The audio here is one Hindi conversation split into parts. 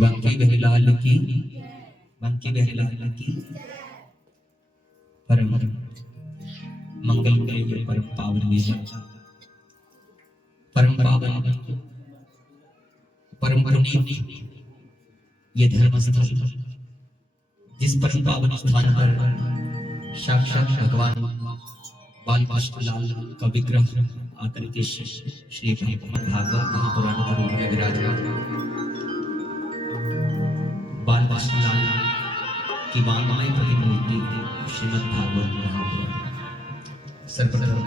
बंकी बहलाल की परम मंगलमय परम पावन लीला, परम पावन परम पुनीत ये धर्म स्थल, जिस परम पावन स्थान पर साक्षात भगवान बालकृष्ण लाल का विग्रह आकर के श्री भागवत महापुराण के रूप में विराजमान बालकृष्ण लाल की वांगमय प्रतिमूर्ति श्रीमद् भागवत महापुराण। सर्वप्रथम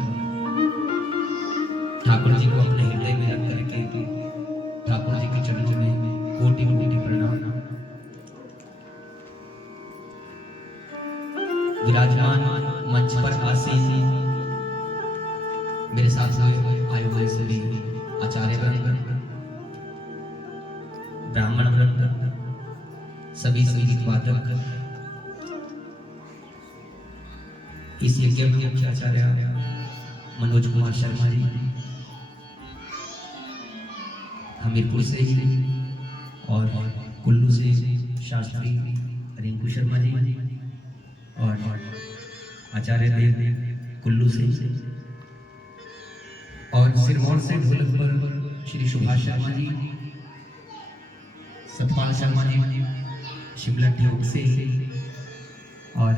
ठाकुर जी को अपने हृदय में रख करके ठाकुर जी के चरणों में कोटि कोटि प्रणाम। विराजमान मंच पर आसीन मेरे साथ आए हुए सभी आचार्य वृंद, ब्राह्मण वृंद, सभी संगीत वादक, इस यज्ञ में मुख्य आचार्य मनोज कुमार शर्मा जी हमीरपुर से ही, और कुल्लू से शास्त्री रिंकू शर्मा जी, और आचार्य देव कुल्लू से, और सिरमौर से ढोलक पर श्री सुभाष शर्मा जी, सतपाल शर्मा जी शिमला ठेक से, और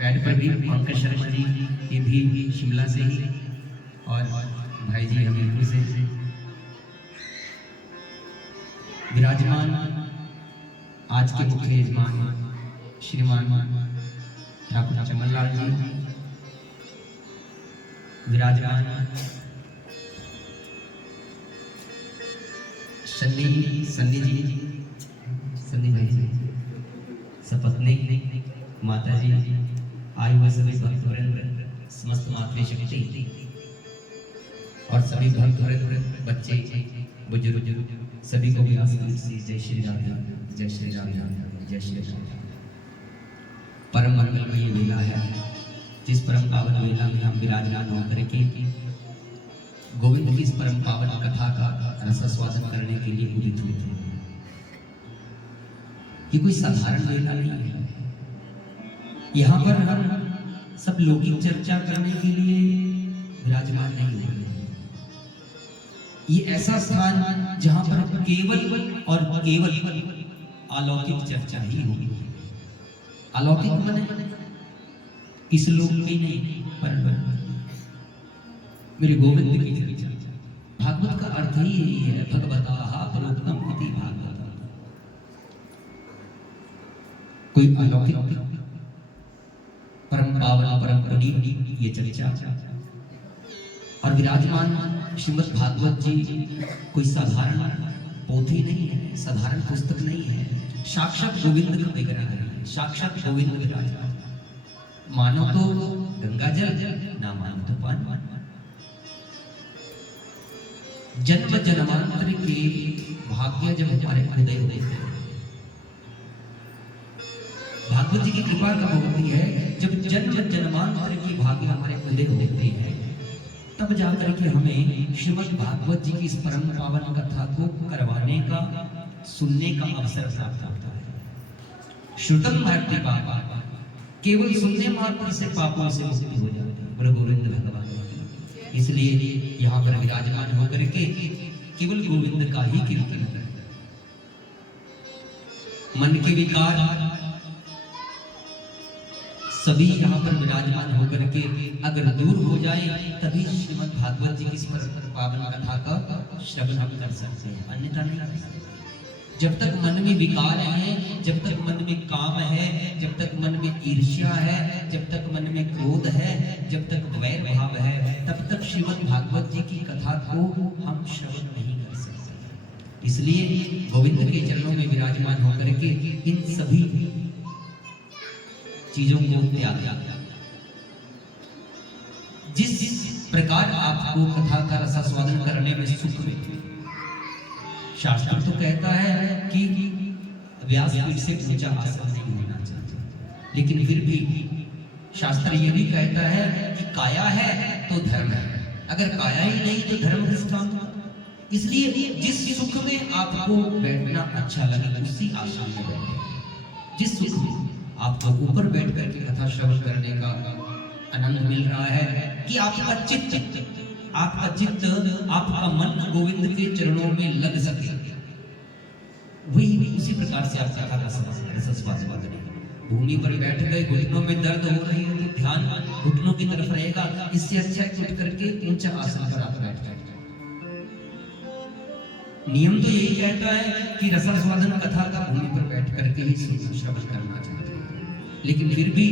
पैड पर भी पंकज शर्मा जी, ये भी शिमला से ही, और भाई जी हमीरपुर से विराजमान आज के मुख्य यजमान श्रीमान ठाकुर चमनलाल जी, विराजमान सन्नी भाई जी, सपत्नी माता जी, आए हुए सभी भक्तवृंद, समस्त मातृशक्ति और सभी भक्तवृंद, बच्चे बुजुर्ग, सभी को भी आशीर्वाद से जय श्री राम, जय श्री राम, जय श्री राम। परम मंगलमय लीला है, जिस परम पावन लीला में हम विराजमान होकर के गोविंद की इस परम पावन कथा का रसास्वादन करने के लिए उदित हुए थे। ये कोई साधारण लीला नहीं है। यहाँ पर हम सब लौकिक चर्चा करने के लिए विराजमान नहीं हो रहे। ये ऐसा स्थान जहाँ पर केवल और केवल अलौकिक चर्चा ही होगी। अलौकिक माने इस लोक में नहीं, पर मेरे गोविंद की चर्चा। भागवत का अर्थ ही यही है, भगवताः प्रोक्तम् इति भागवत। कोई अलौकिक परम पावन परम पुनीत ये चर्चा, और विराजमान श्रीमद् भागवत जी कोई साधारण पोथी नहीं है, साधारण पुस्तक नहीं है, साक्षात गोविंद का विग्रह है, साक्षात गोविंद विराजमान। मानो तो गंगा जल, ना मानो तो पान। जन्म जन्मांतर के भाग्य जब हमारे हृदय होते हैं, भागवत जी की कृपा कब होती है? जब जन्म जन्मांतर के भाग्य हमारे हृदय होते हैं, तब जाकर के हमें श्रीमद् भागवत जी की इस परम पावन कथा को करवाने का, सुनने का अवसर प्राप्त होता है। श्रुतम भक्ति पापा, केवल सुनने मात्र से पापों से मुक्ति हो जाती है। बोलो गोविंद भगवान। इसलिए यहाँ पर विराजमान होकर के केवल गोविंद का ही कीर्तन करें। मन के विकार सभी यहाँ पर विराजमान होकर के अगर दूर हो जाए, तभी श्रीमद् भागवत जी की इस पावन कथा का श्रवण हम कर सकते हैं, अन्यथा नहीं कर सकते। जब तक मन में विकार है, जब तक मन में काम है, जब तक मन में ईर्ष्या है, जब तक मन में क्रोध है, जब तक वैर भाव है, तब तक श्रीमद् भागवत जी की कथा को हम श्रवण नहीं कर सकते। इसलिए गोविंद के चरणों में विराजमान होकर के इन सभी चीजों को त्याग, जिस प्रकार आपको कथा का रसास्वादन करने में सुख मिले। शास्त्र तो कहता है कि व्यासपीठ से ऊंचा आसन नहीं होना चाहिए, लेकिन फिर भी शास्त्र ये भी कहता है कि काया है तो धर्म है। अगर काया ही नहीं तो धर्म किसका? इसलिए जिस सुख में आपको बैठना अच्छा लगे उसी आसन में बैठे। जिस सुख में आपको ऊपर बैठ करके कथा श्रवण करने का आनंद मिल रहा है कि आपका चित्त आपका मन गोविंद के चरणों में लग सके, वही उसी प्रकार से आप कथा का रसस्वाद करें। भूमि पर बैठ गए, घुटनों में दर्द हो रही है तो ध्यान घुटनों की तरफ रहेगा। इससे अच्छा उठ करके ऊंचा आसन पर आप बैठ जाए। नियम तो यही कहता है कि रसास्वादन कथा का भूमि पर बैठ करके ही श्रवण करना चाहिए, लेकिन फिर भी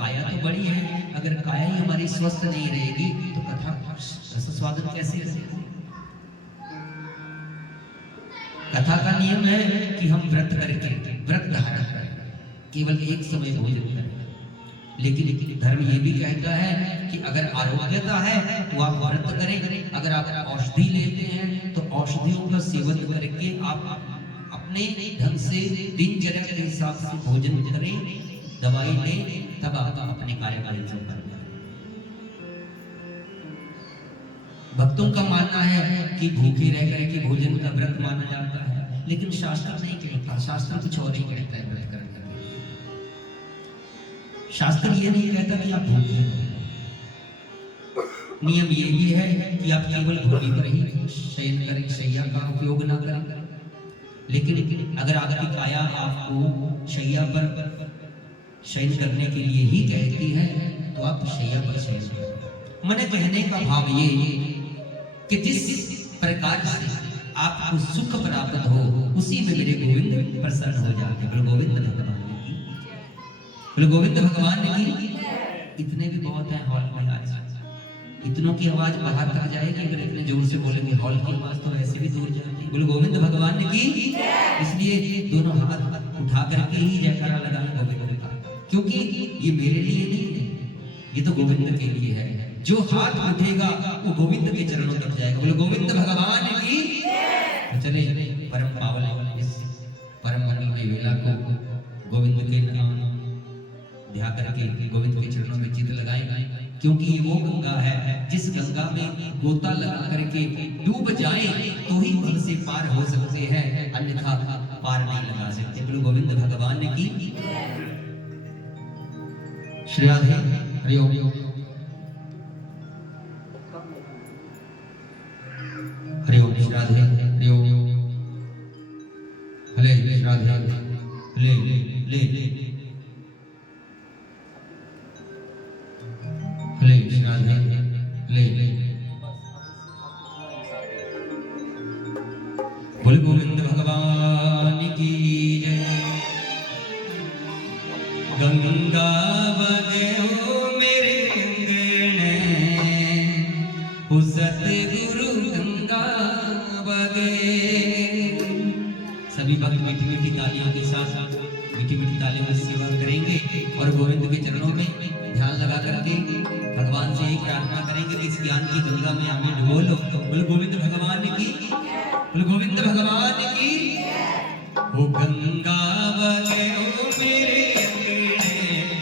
काया तो बड़ी है, अगर काया ही हमारी स्वस्थ नहीं रहेगी तो कथा रसास्वादन कैसे करेंगे। कथा का नियम है कि हम व्रत धारण करें, केवल एक समय भोजन करें, लेकिन धर्म ये भी कहता है कि अगर आरोग्यता है तो आप व्रत करें, अगर आप औषधि लेते हैं तो औषधियों का सेवन करके आप अपने ढंग से दिनचर्या के हिसाब से भोजन करें, दवाई लें, तब आप अपने कार्य करें। भक्तों का मानना है कि भूखे रह करके भोजन का व्रत माना जाता है, लेकिन शास्त्र नहीं कहता, शास्त्र कुछ और ही कहता है व्रत करने का। शास्त्र ये नहीं कहता कि आप भूखे हो, नियम ये भी है कि आप केवल भूमि पर ही शयन करें, शैया का उपयोग ना करें। लेकिन अगर आपकी काया आपको शैया पर शयन करने के लिए ही कहती है तो आप शैया पर शयन करें। मैंने कहने का भाव ये कि जिस प्रकार से आपको सुख प्राप्त हो उसी में मेरे गोविंद प्रसन्न हो जाते हैं। गोविंद भगवान की, गोविंद भगवान की। इतने भी बहुत है हॉल में आज, इतनों की आवाज बाहर तक जाएगी, अगर इतने जोर से बोलेंगे हॉल की आवाज तो ऐसे भी दूर जाएगी। बोलो गोविंद भगवान की। इसलिए दोनों हाथ उठा करके ही जयकारा लगाएं गोविंद का, क्योंकि ये मेरे लिए नहीं है, ये तो गोविंद के लिए है। जो हाथ उठेगा वो गोविंद के चरणों तक जाएगा। बोलो गोविंद भगवान की। तो चले परम पावन इस परम मंगलमय वेला को गोविंद के नाम ध्यान करके गोविंद के चरणों में चित्त लगाएं, क्योंकि ये वो गंगा है जिस गंगा में गोता लगा करके डूब जाए तो ही भव से पार हो सकते हैं, अन्यथा पार नहीं लगा सकते। बोलो गोविंद भगवान की। श्री राधे हरि ओम। हरि ओम। श्री राधे हरि ओम। हले श्री राधे ले ले ले हले श्री राधे ले ले। बोल गोविंद भगवान की जय। गंगा बगे हो मेरे अंगने, हो सतगुरु गंगा बगे। सभी भक्त मीठी मीठी तालियों के साथ मीठी मीठी तालियों में सेवा करेंगे और गोविंद के चरणों में ध्यान लगा करके भगवान से ही प्रार्थना करेंगे कि इस ज्ञान की गंगा में हमें डुबो लो। बोल गोविंद भगवान की। बोल गोविंद भगवान की। ओ गंगा बगे ओ मेरे अंगने,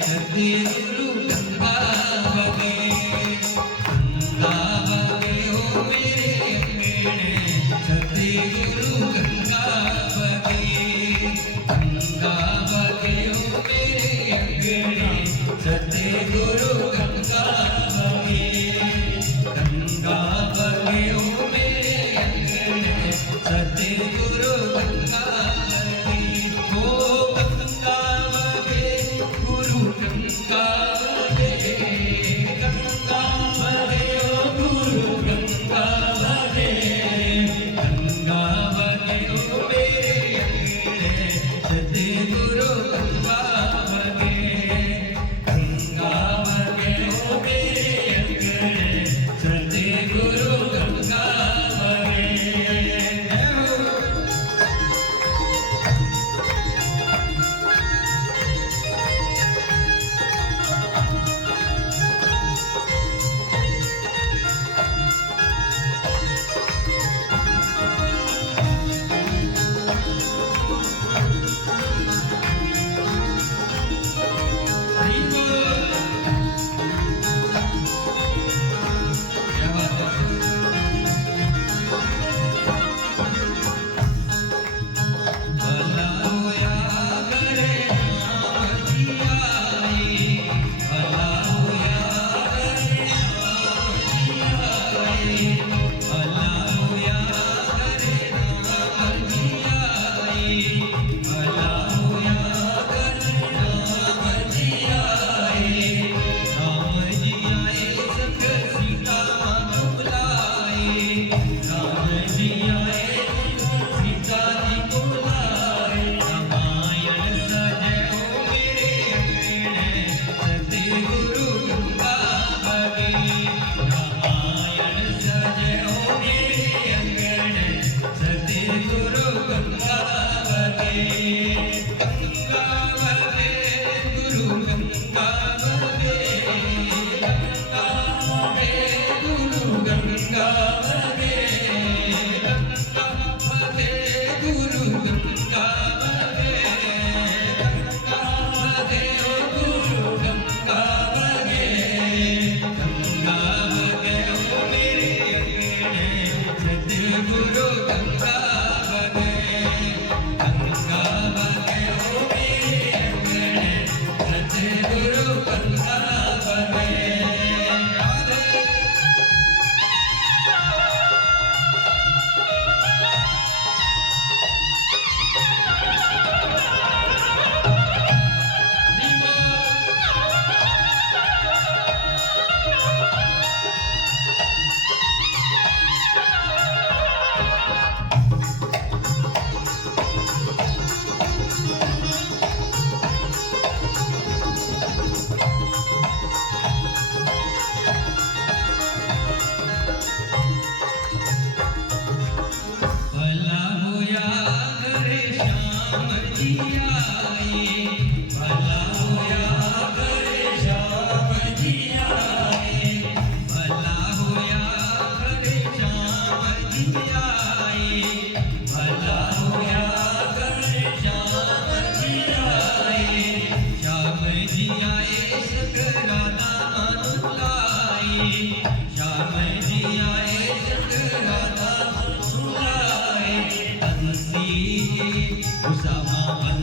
सतगुरु गंगा बगे। गंगा बगे ओ मेरे अंगने, सतगुरु गंगा बगे। गंगा बगे ओ मेरे अंगने, सतगुरु गंगा बगे। गंगा बगे ओ मेरे अंगने, सतगुरु गंगा बगे। ओ गंगा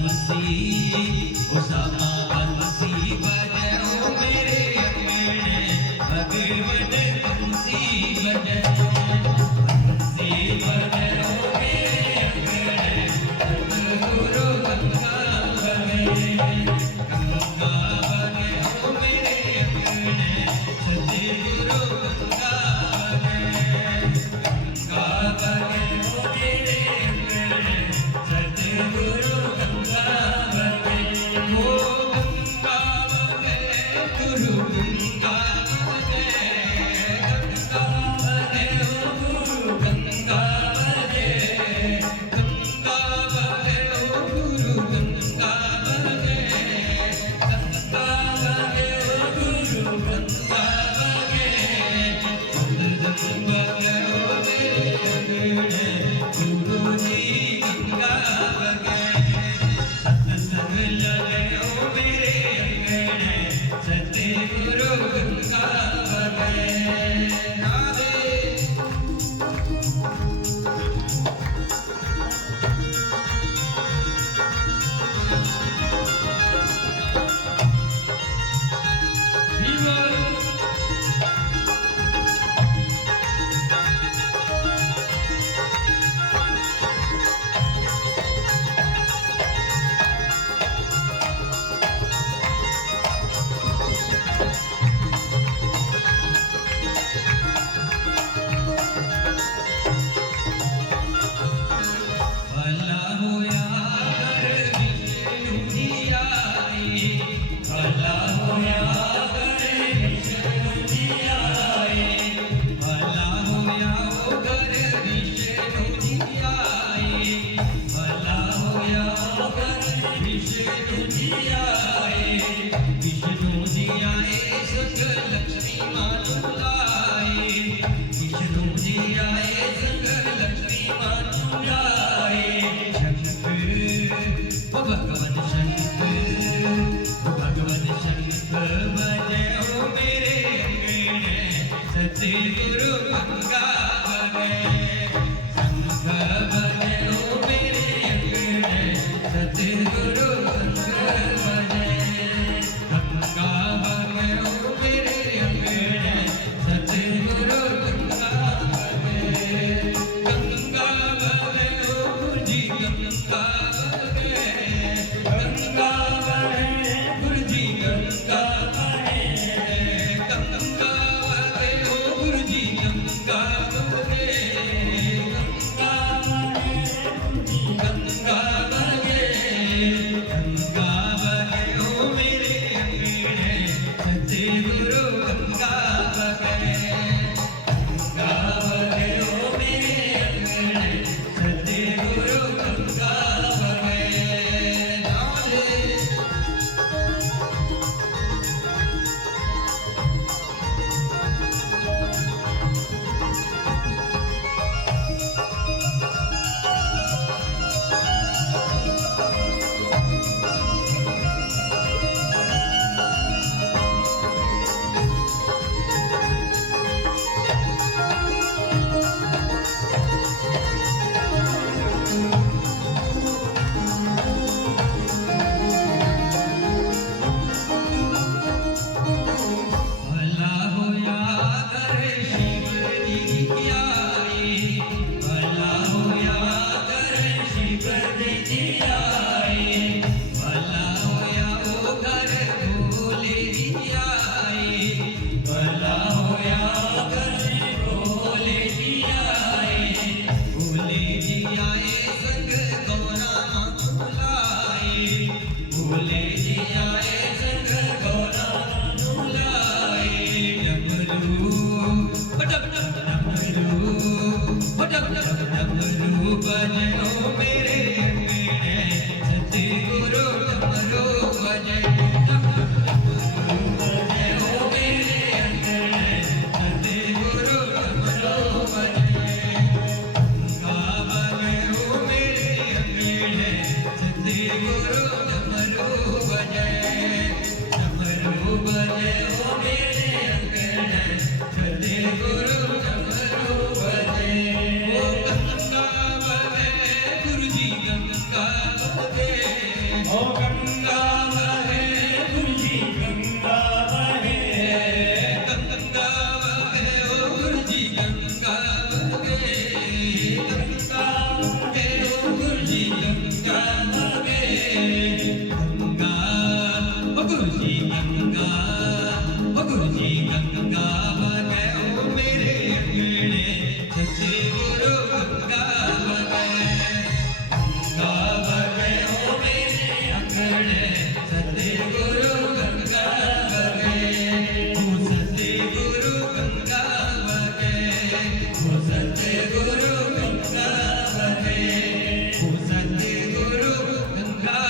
बंसी उसामा बंसी बजाओ मेरे अंगने भगवत बंसी बजाओ बंसी बजाओ मेरे अंगने सतगुरु गंगा बने गंगा बजाओ मेरे अंगने सतगुरु गंगा बने गंगा बजाओ मेरे अंगने सतगुरु गंगा बने ओ गंगा बने गुरु गंगा बने गंगा बने ओ गुरु गंगा बने गंगा बने ओ गुरु गंगा बने गंगा बने ओ गुरु गंगा बने सतगुरु बजाओ मेरे अंगने गुरु जी गंगा बने सत्संग लगाओ मेरे अंगने सतगुरु गंगा बने राधे भला होया कर विष्णु जी आए भला होया कर विष्णु जी आए भला होया कर विष्णु जी आए भला होया कर विष्णु जी आए विष्णु जी आए संग लक्ष्मी मानु लाए विष्णु जी आए संग लक्ष्मी मानु लाए भगवान शंकर बजाओ मेरे अंगने सतगुरु गंगा बने शंख बजाओ मेरे अंगने सतगुरु शंकर बने गंगा बजाओ मेरे अंगने सतगुरु गंगा बने गंगा बजाओ गुरु जी गंगा बने गंगा बने गुरु जी गंगा बने गंगा बने ओ गुरु जी गंगा बने गंगा बने गंगा बने गंगा बने ओ मेरे अंगने सतगुरु गंगा बने गंगा बने ओ मेरे अंगने सतगुरु गंगा बने राधे गंगा बगे, गंगा बगे ओ गुरुजी गंगा बगे, गंगा ओ गुरुजी गंगा, ओ गुरुजी गंगा बगे ओ मेरे अंगने, सतगुरु गंगा बगे, गंगा बगे ओ मेरे अंगने, सतगुरु गंगा बगे, ओ सतगुरु गंगा बगे, ओ सतगुरु गंगा बगे, ओ सतगुरु गंगा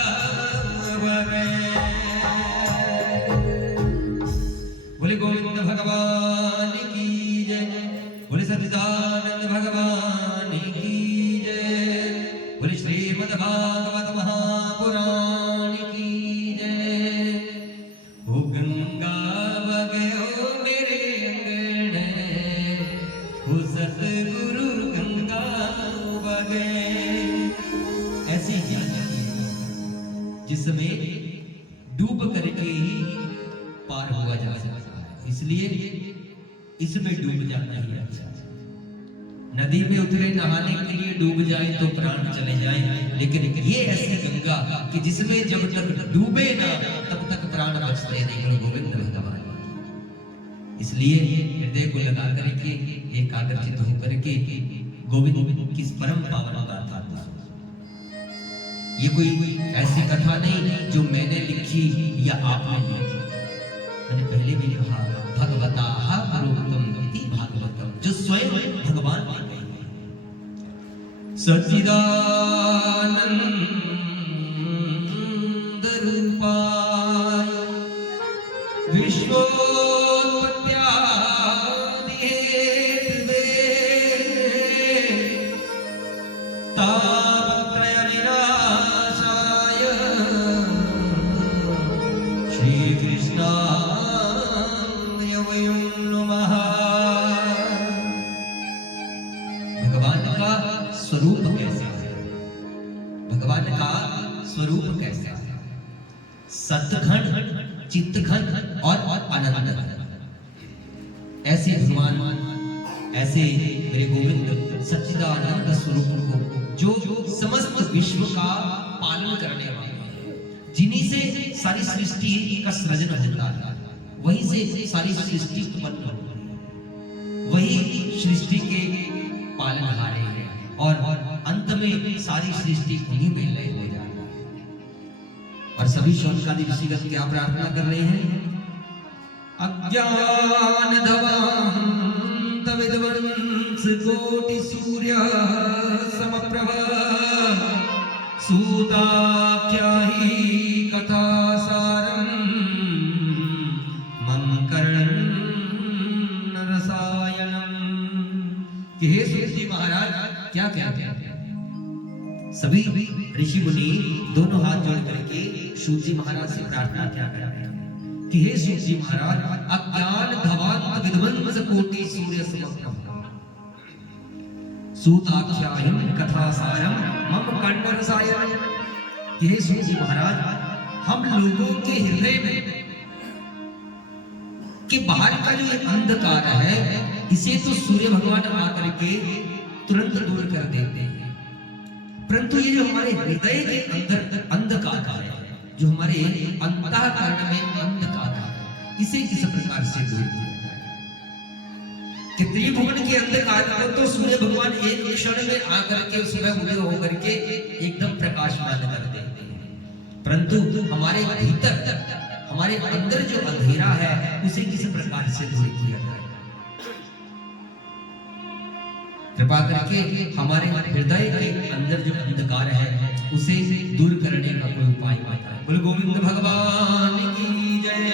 बगे। बोले गोविंद भगवान की जय, बोले सच्चिदानंद भगवान की जय, बोले श्रीमद् भागवत महापुराण की जय। ओ गंगा बगे ओ मेरे अंगने, ओ सतगुरु गंगा बगे। ऐसी ही जिसमें डूब करके ही पार हुआ जा सकता है, इसलिए इसमें डूब जाना ही अच्छा है। नदी में उतरे नहाने के लिए डूब जाए तो प्राण चले जाए, लेकिन ये ऐसी गंगा कि जिसमें जब तक डूबे ना तब तक प्राण बचते नहीं। गोविंद भगवान इसलिए हृदय को लगा करके एकाग्रचित होकर के गोविंद की परम पावन गाथा। ये कोई ऐसी कथा नहीं जो मैंने लिखी या आपने लिखी। मैंने पहले भी कहा भगवता प्रोक्तम इति भागवतम, जो स्वयं भगवान ने कही। सच्चिदानंद रूपाय विश्वोत्पत्त्यादि हेतवे तापत्रय विनाशाय श्री कृष्णाय वयं नमः। भगवान का स्वरूप कैसा है? भगवान का स्वरूप कैसा है? सतघन, चित्तघन और आनंद घन। ऐसे भगवान, ऐसे मेरे गोविंद सच्चिदानंद स्वरूप को जो समस्त विश्व का पालन करने वाले हैं, जिन्हीं से सारी सृष्टि का सृजन होता है, वहीं से सारी सृष्टि उत्पन्न होती है, वही सृष्टि के पालनहारे हैं और अंत में सारी सृष्टि उन्हीं में लय हो जाती है। और सभी शौनकादि ऋषिगण क्या प्रार्थना कर रहे हैं? अज्ञान धवांत विध्वंस कोटि सूर्य समप्रभ सूताख्याहि कथा सारम मम कर्ण रसायनम। कि हे सूत जी महाराज क्या कहते हैं? सभी ऋषि मुनि दोनों हाथ जोड़ करके सूत जी महाराज से प्रार्थना क्या करते हैं कि हे सूत जी महाराज अज्ञान धवांत विध्वंस कोटि सूर्य समप्रभ सूताख्याहिं कथासारम मम कर्ण रसायनम। कि हे सूत जी महाराज हम लोगों के हृदय में के बाहर का जो ये अंधकार है, इसे तो सूर्य भगवान आकर के तुरंत दूर कर देते हैं, परंतु ये जो हमारे हृदय के अंदर अंधकार है, जो हमारे अंतःकरण में अंधकार है, इसे किस प्रकार से दूर किया जाए? कि त्रिभुवन के अंधकार को तो सूर्य भगवान एक क्षण में आकर के सुबह उदय होकर के एकदम प्रकाशमान कर देते हैं, परंतु हमारे भीतर हमारे अंदर जो अंधेरा है उसे किस प्रकार से दूर किया जाए? कृपा करके हमारे हृदय के अंदर जो अंधकार है उसे दूर करने का कोई उपाय बताएं। बोलो गोविंद भगवान की जय।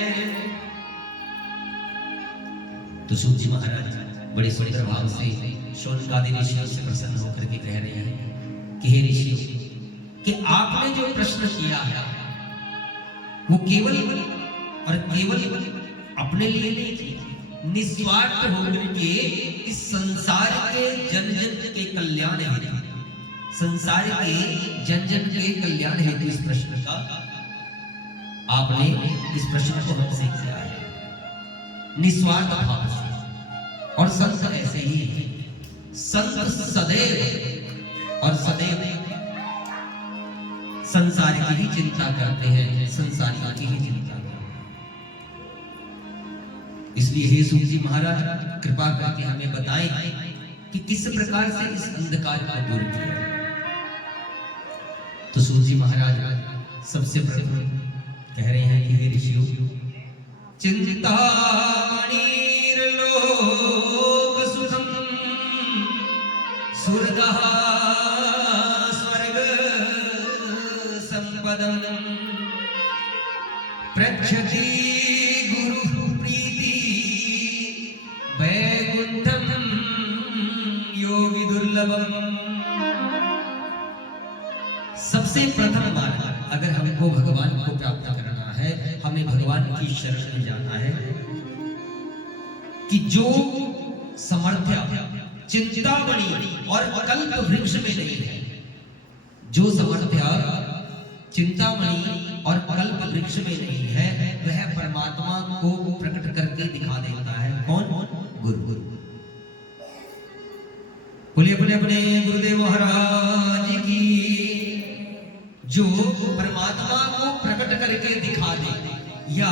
तो सूत जी महाराज बड़े सुंदर भाव से शौनकादि ऋषियों से प्रसन्न होकर के कह रहे हैं कि हे ऋषि, कि आपने जो प्रश्न किया है वो केवल और केवल अपने लिए नहीं किया, निस्वार्थ होकर के इस संसार के जन जन के कल्याण हेतु, संसार के जन जन के कल्याण हेतु इस प्रश्न का आपने इस प्रश्न को हमसे किया है निस्वार्थ भाव से। और संत ऐसे ही है, संत सदैव और सदैव संसार की ही चिंता करते हैं, संसारियों की ही चिंता करते हैं। इसलिए हे सूत जी महाराज कृपा करके हमें बताएं कि किस प्रकार से इस अंधकार को दूर किया। तो सूत जी महाराज सबसे प्रथम कह रहे हैं कि हे ऋषियों, चिंतामणिर्लोक सुखम सुरदः स्वर्ग संपदम प्रच्छति गुरु प्रीति वैकुंठम योगी दुर्लभम। सबसे प्रथम बात, अगर हमको भगवान को प्राप्त करना है, हमें भगवान की शरण में जाना है कि जो समर्थ्य चिंतामणि और कल्प वृक्ष में नहीं है, जो समर्थ्य चिंतामणि और कल्प वृक्ष में नहीं है, वह परमात्मा को प्रकट करके दिखा देता है। कौन? गुरु। बोलिए अपने अपने गुरुदेव महाराज की। जो परमात्मा को प्रकट करके दिखा दे या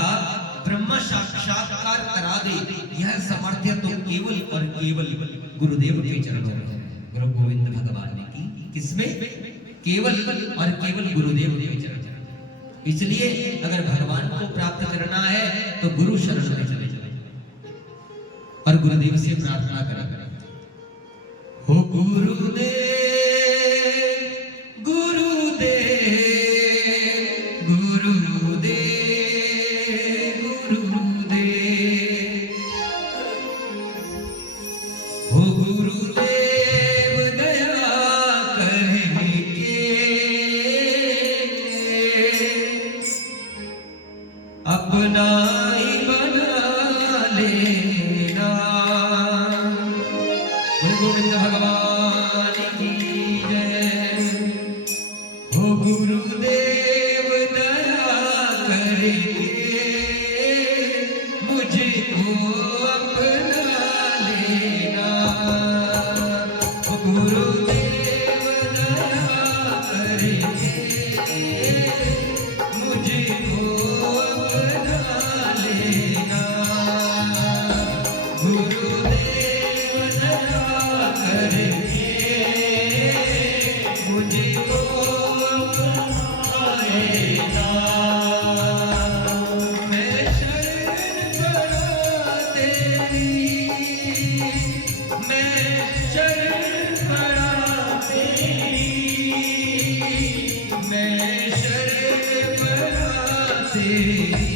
ब्रह्म साक्षात्कार करा दे, यह सामर्थ्य तो केवल और केवल गुरुदेव के चरणों में है। गुरु गोविंद भगवान ने की किसमें? केवल और केवल गुरुदेव के चरणों में। इसलिए अगर भगवान को प्राप्त करना है तो गुरु शरण में चले चले और गुरुदेव से प्रार्थना करा करें। हो गुरुदेव गुरुदेव गुरुदेव गुरुदेव, हो गुरुदेव दया करके अपना ही बना लेना। गोविंद भगवान की जय। हो गुरुदेव दया करके मुझको अपना लेना। हो गुरुदेव दया करके मुझको अपना लेना। गुरुदेव दया करके मुझको अपना लेना। मैं शरण पड़ा तेरी, मैं शरण पड़ा तेरी, मैं शरण पड़ा तेरी,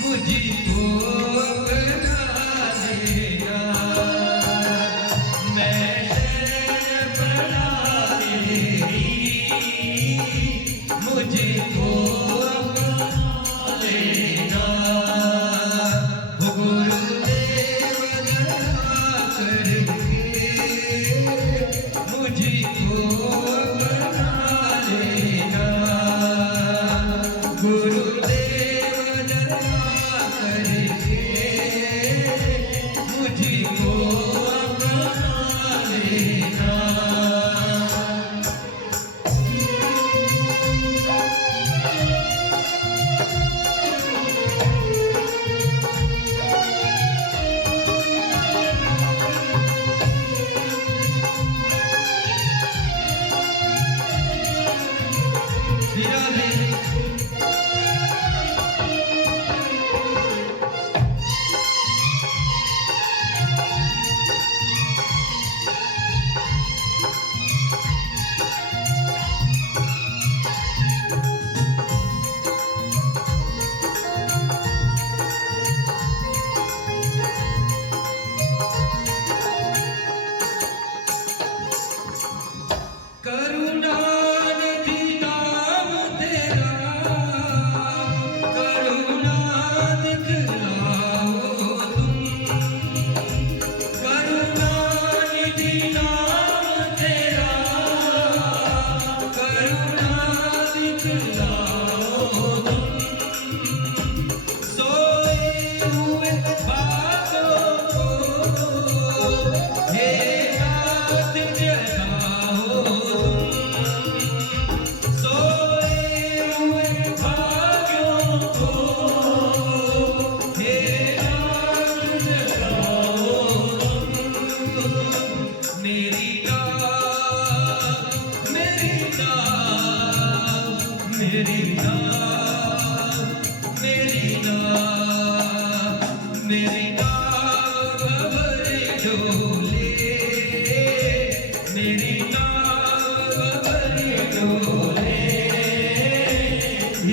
मुझको अपना लेना। मैं शरण पड़ा तेरी, मुझको अपना लेना। हो गुरुदेव दया करके मुझको अपना लेना। गुरु मेरी नाव, मेरी नाव, मेरी नाव भंवर डोले, मेरी नाव भंवर डोले,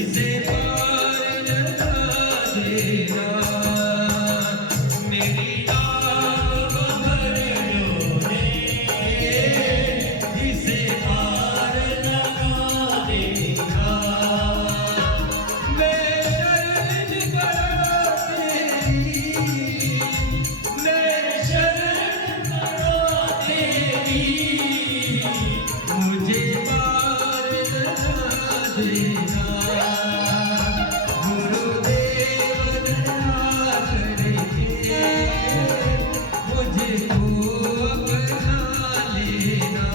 इसे पार लगा देना, मेरी नाव भंवर डोले, इसे पार लगा देना। मैं शरण पड़ा तेरी, मैं शरण पड़ा तेरी, मुझे पार लगा देना, गुरुदेव दया करके मुझको अपना लेना,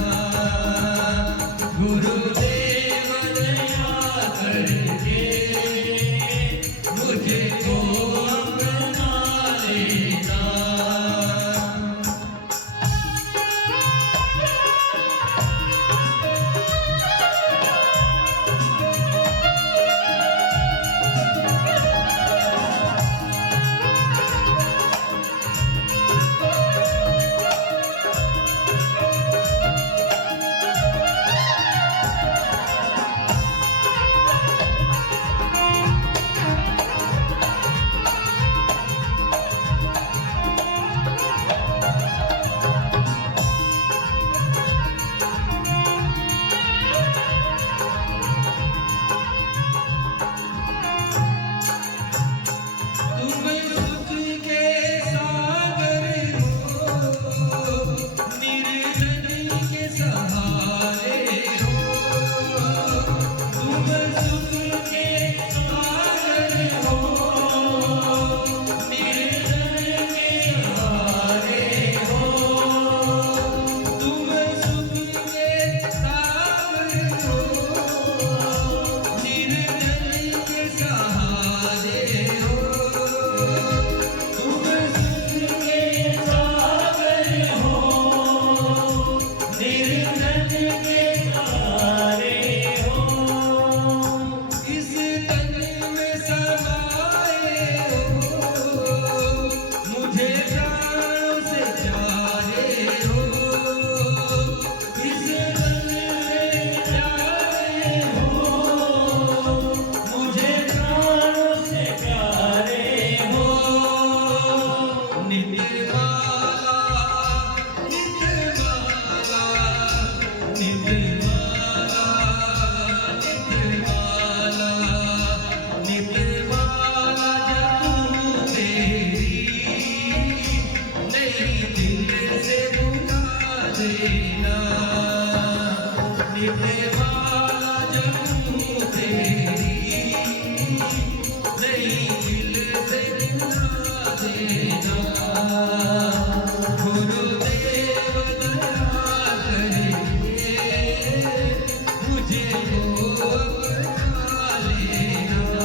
गुरुदेव दया करके मुझको अपना लेना। तुम सुख के सागर हो, निर्धन के सहारे हो, तुम सुख के सागर हो, निर्धन के सहारे हो, तुम सुख के सागर हो, निर्धन के सहारे हो, तुम सुख के सागर हो, निर्धन के सहारे हो, इस तन में समाए हो, मुझे प्राणों से प्यारे हो, इस तन में प्यारे हो, मुझे प्राणों से प्यारे हो, नित्यमाला, नित्यमाला, नित्यमाला, नित्यमाला, नित्यमाला जपूं तेरी, नहीं दिल से भुला देना, नित्यमाला जपूं तेरी, नहीं दिल से भुला देना, गुरुदेव दया करके मुझको अपना लेना,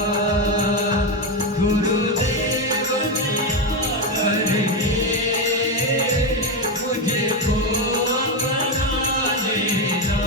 गुरुदेव दया करके मुझको अपना लेना।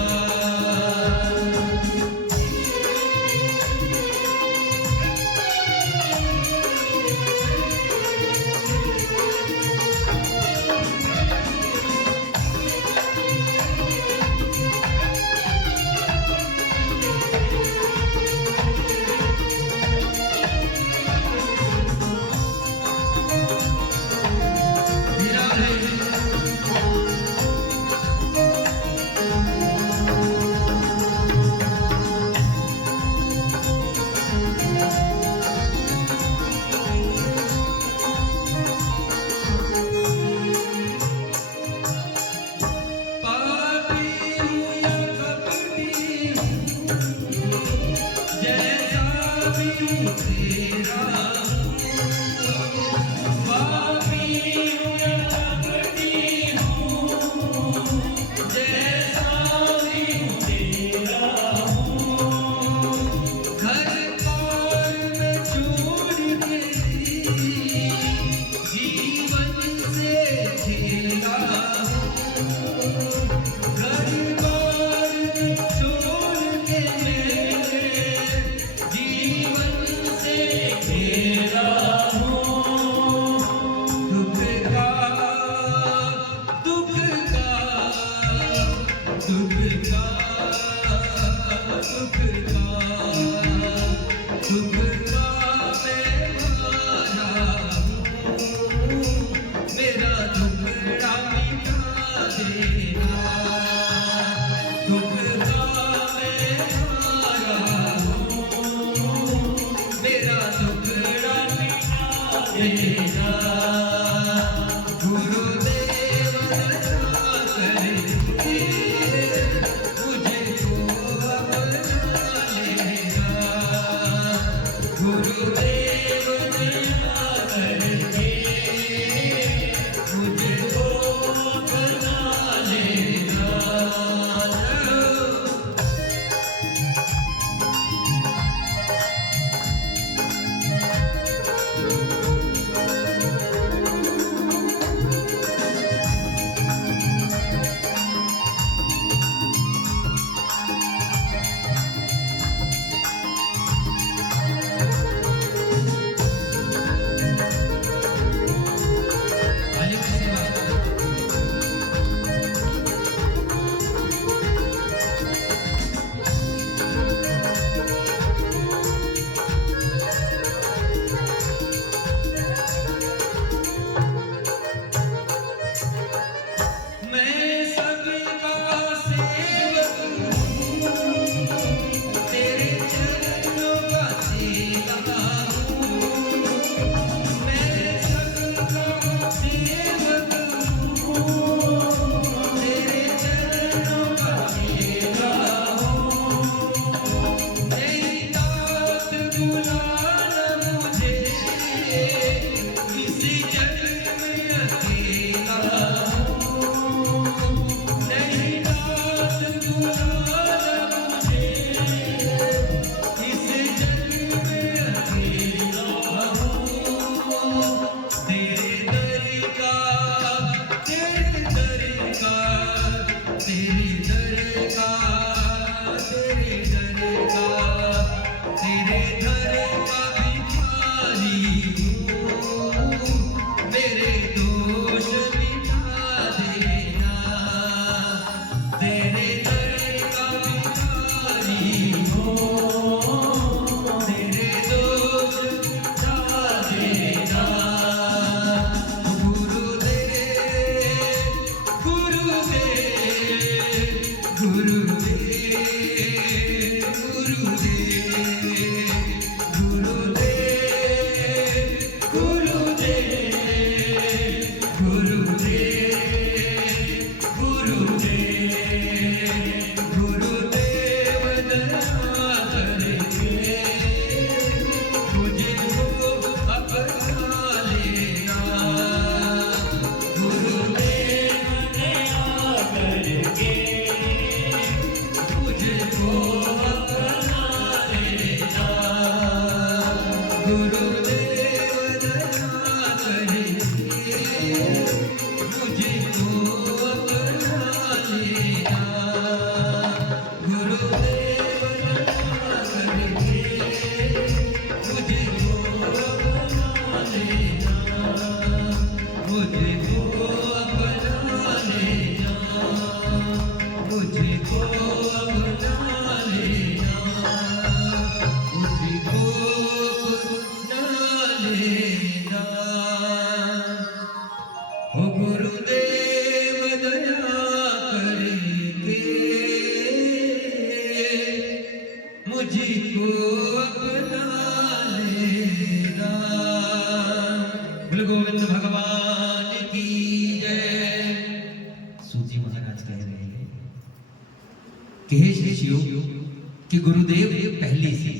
कि गुरुदेव पहले से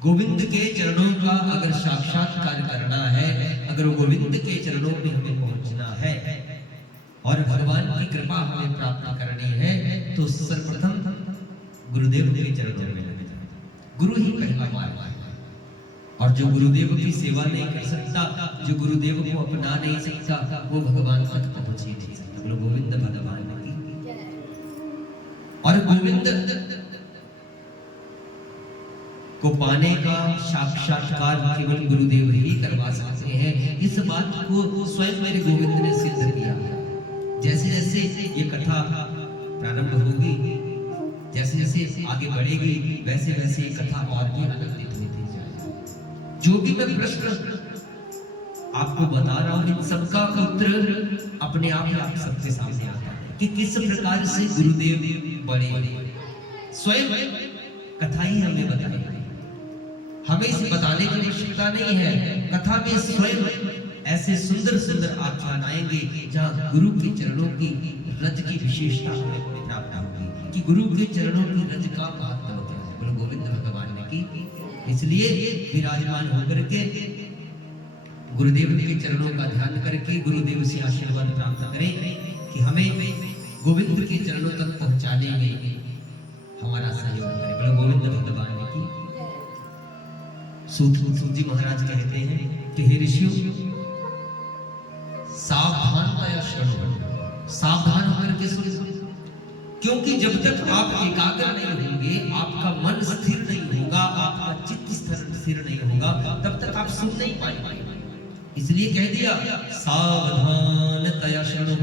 गोविंद के चरणों का अगर साक्षात्कार करना है, अगर गोविंद के चरणों में हमें पहुंचना है और भगवान की कृपा हमें प्राप्त करनी है, तो सर्वप्रथम गुरुदेव के चरणों में लगे जाना। गुरु ही पहला मार्ग है, और जो गुरुदेव की सेवा नहीं कर सकता, जो गुरुदेव को अपना नहीं सकता, वो भगवान तक पहुंच ही नहीं सकता। बोलो गोविंद भगवान की। और गोविंद को पाने का साक्षात्कार केवल गुरुदेव ही करवा सकते हैं। इस बात को स्वयं मेरे गोविंद ने सिद्ध किया। जैसे जैसे ये कथा प्रारंभ होगी, जैसे जैसे आगे बढ़ेगी, वैसे वैसे ये कथा और भी आनंदित होती जाएगी। जो भी मैं प्रश्न आपको बता रहा हूं, इन सबका उत्तर अपने आप सबके सामने आता है कि किस प्रकार से गुरुदेव बड़े। स्वयं कथा ही हमें बताएगी, हमें इसे बताने की आवश्यकता नहीं है। कथा में स्वयं ऐसे सुंदर सुंदर आख्यान आएंगे जहाँ गुरु के चरणों की रज की विशेषता हमें प्राप्त होगी कि गुरु के चरणों की रज का महत्व होता है। बोलो गोविंद भगवान ने की। इसलिए विराजमान होकर के गुरुदेव के चरणों का ध्यान करके गुरुदेव से आशीर्वाद प्राप्त करें कि हमें गोविंद के चरणों तक पहुंचाने में हमारा सहयोग करें। बोलो गोविंद भगवान की। सूत जी महाराज कहते हैं कि हे ऋषियों, सावधानतया श्रवण, सावधान होकर के सुनो, क्योंकि जब तक आप एकाग्र नहीं होंगे, आपका मन स्थिर नहीं होगा, आपका चित्त स्थिर नहीं होगा, तब तक आप सुन नहीं पाएंगे। इसलिए कह दिया सावधानतया श्रवण,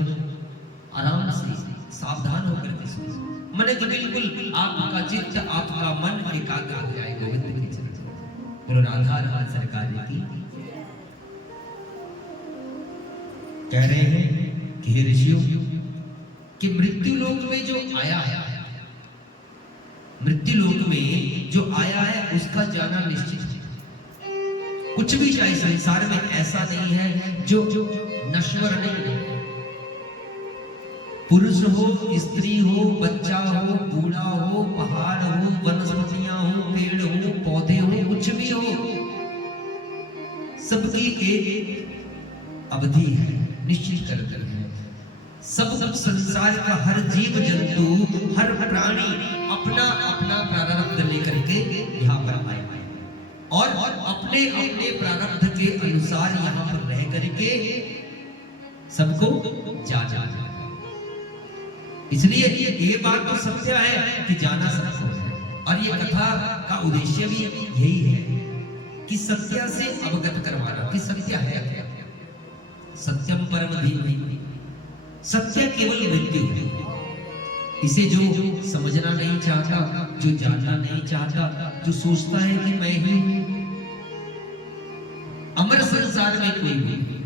आराम से सावधान होकर के सुनो। मने तो बिल्कुल आपका चित्त, आपका मन एकाग्र हो जाए गोविंद के चरण। बोलो राधा राधा सरकार की। कह रहे हैं कि हे ऋषियों, कि मृत्यु लोक में जो आया है, मृत्यु लोक में जो आया है उसका जाना निश्चित है। कुछ भी चाहे संसार में ऐसा नहीं है जो नश्वर नहीं है। पुरुष हो, स्त्री हो, बच्चा हो, बूढ़ा हो, पहाड़ हो, वनस्पतियां हो, पेड़ हो, पौधे हो, कुछ भी हो, सबकी एक अवधि है, निश्चित कर है। सब संसार का हर जीव जंतु, हर प्राणी अपना अपना प्रारब्ध लेकर के यहाँ पर आए और अपने अपने प्रारब्ध के अनुसार यहाँ पर रह करके सबको जाना है। इसलिए ये बात तो सत्य है कि जाना सबको है, और ये कथा का उद्देश्य भी यही है कि सत्य से अवगत करवाना कि सत्य है क्या। सत्यम परम धीमहि, सत्य केवल मृत्यु है। इसे जो समझना नहीं चाहता, जो जानना नहीं चाहता, जो सोचता है कि मैं ही अमर संसार में कोई नहीं।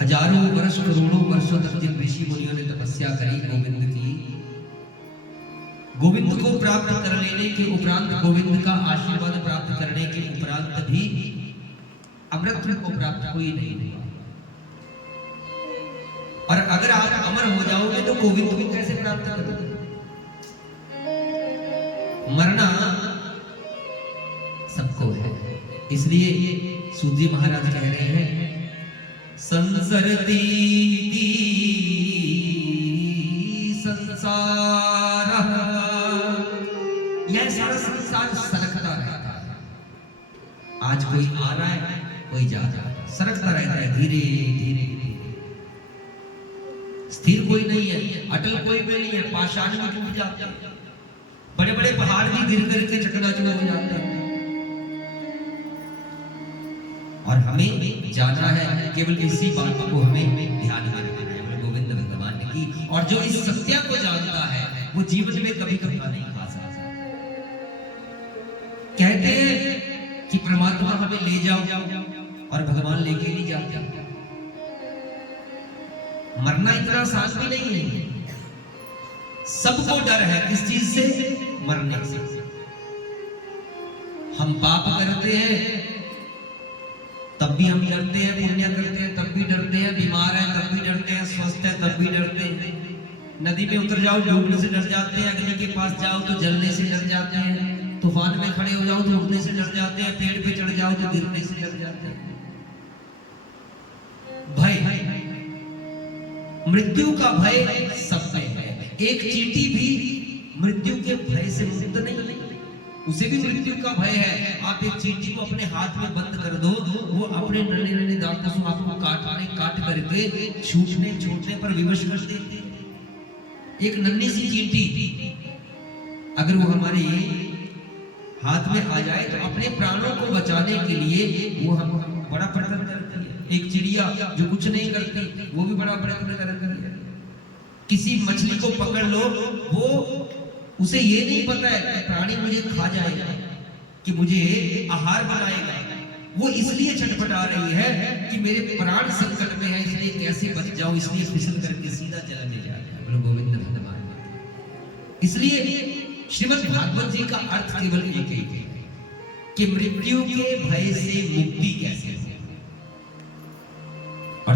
हजारों वर्ष, करोड़ों वर्षों तक जिन ऋषि मुनियों ने तपस्या करी गोविंद की, गोविंद को प्राप्त कर लेने के उपरांत, गोविंद का आशीर्वाद प्राप्त करने के उपरांत भी अमृत को प्राप्त कोई नहीं हुआ। और अगर आप अमर हो जाओगे तो गोविंद को कैसे प्राप्त करोगे? मरना सबको है। इसलिए सूत जी महाराज कह रहे हैं संसरती संसार, यह सारा संसार सरकता रहता है। आज कोई आ रहा है, कोई जा रहा है, सरकता रहता है धीरे धीरे। स्थिर कोई नहीं है, अटल कोई भी नहीं है। पाषाण भी टूट जाते हैं, बड़े बड़े पहाड़ भी गिर करके चकनाचूर हो जाते हैं। और हमें जाना है, केवल इसी बात को हमें ध्यान में रखना है गोविंद भगवान की। और जो इस सत्य को जानता है वो जीवन में कभी धोखा नहीं खा सकता। कहते हैं कि परमात्मा हमें ले जाओ, और भगवान लेके नहीं जाते। मरना इतना आसान भी नहीं है। सबको डर है किस चीज से? मरने से। हम पाप करते हैं तब भी हम डरते हैं, पुण्य करते हैं तब भी डरते हैं, बीमार हैं तब भी डरते हैं, स्वस्थ हैं तब भी डरते हैं। नदी में उतर जाओ डूबने से डर जाते हैं, अग्नि के पास जाओ तो जलने से डर जाते हैं, तूफान में खड़े हो जाओ तो उड़ने से डर जाते हैं, पेड़ पे चढ़ जाओ तो गिरने से डर जाते हैं। भय, मृत्यु का भय सब में है। एक चींटी भी मृत्यु के भय से मुक्त नहीं, उसे भी मृत्यु का भय है। आप एक चींटी को अपने हाथ में बंद कर दो, वो अपने नन्हे नन्हे दांतों से आपको काट करके छूटने पर विवश कर देती है। एक नन्ही सी चींटी अगर वो हमारे हाथ में आ जाए तो अपने प्राणों को बचाने के लिए वो हम बड़ा प्रयत्न करती है। एक चिड़िया जो कुछ नहीं करती वो भी बड़ा प्रयत्न करती है। किसी मछली को पकड़ लो, वो उसे ये नहीं पता है कि प्राणी मुझे खा जाएगा, कि मुझे आहार बनाएगा। वो इसलिए छटपटा रही है कि मेरे प्राण संकट में है, इसलिए कैसे बच जाऊं, इसलिए फिसल करके सीधा जल में जा रहा है। बोलो गोविंद भगवान। इसलिए श्रीमद् भागवत जी का अर्थ केवल एक ही है कि मृत्यु के भय से मुक्ति कैसे हो।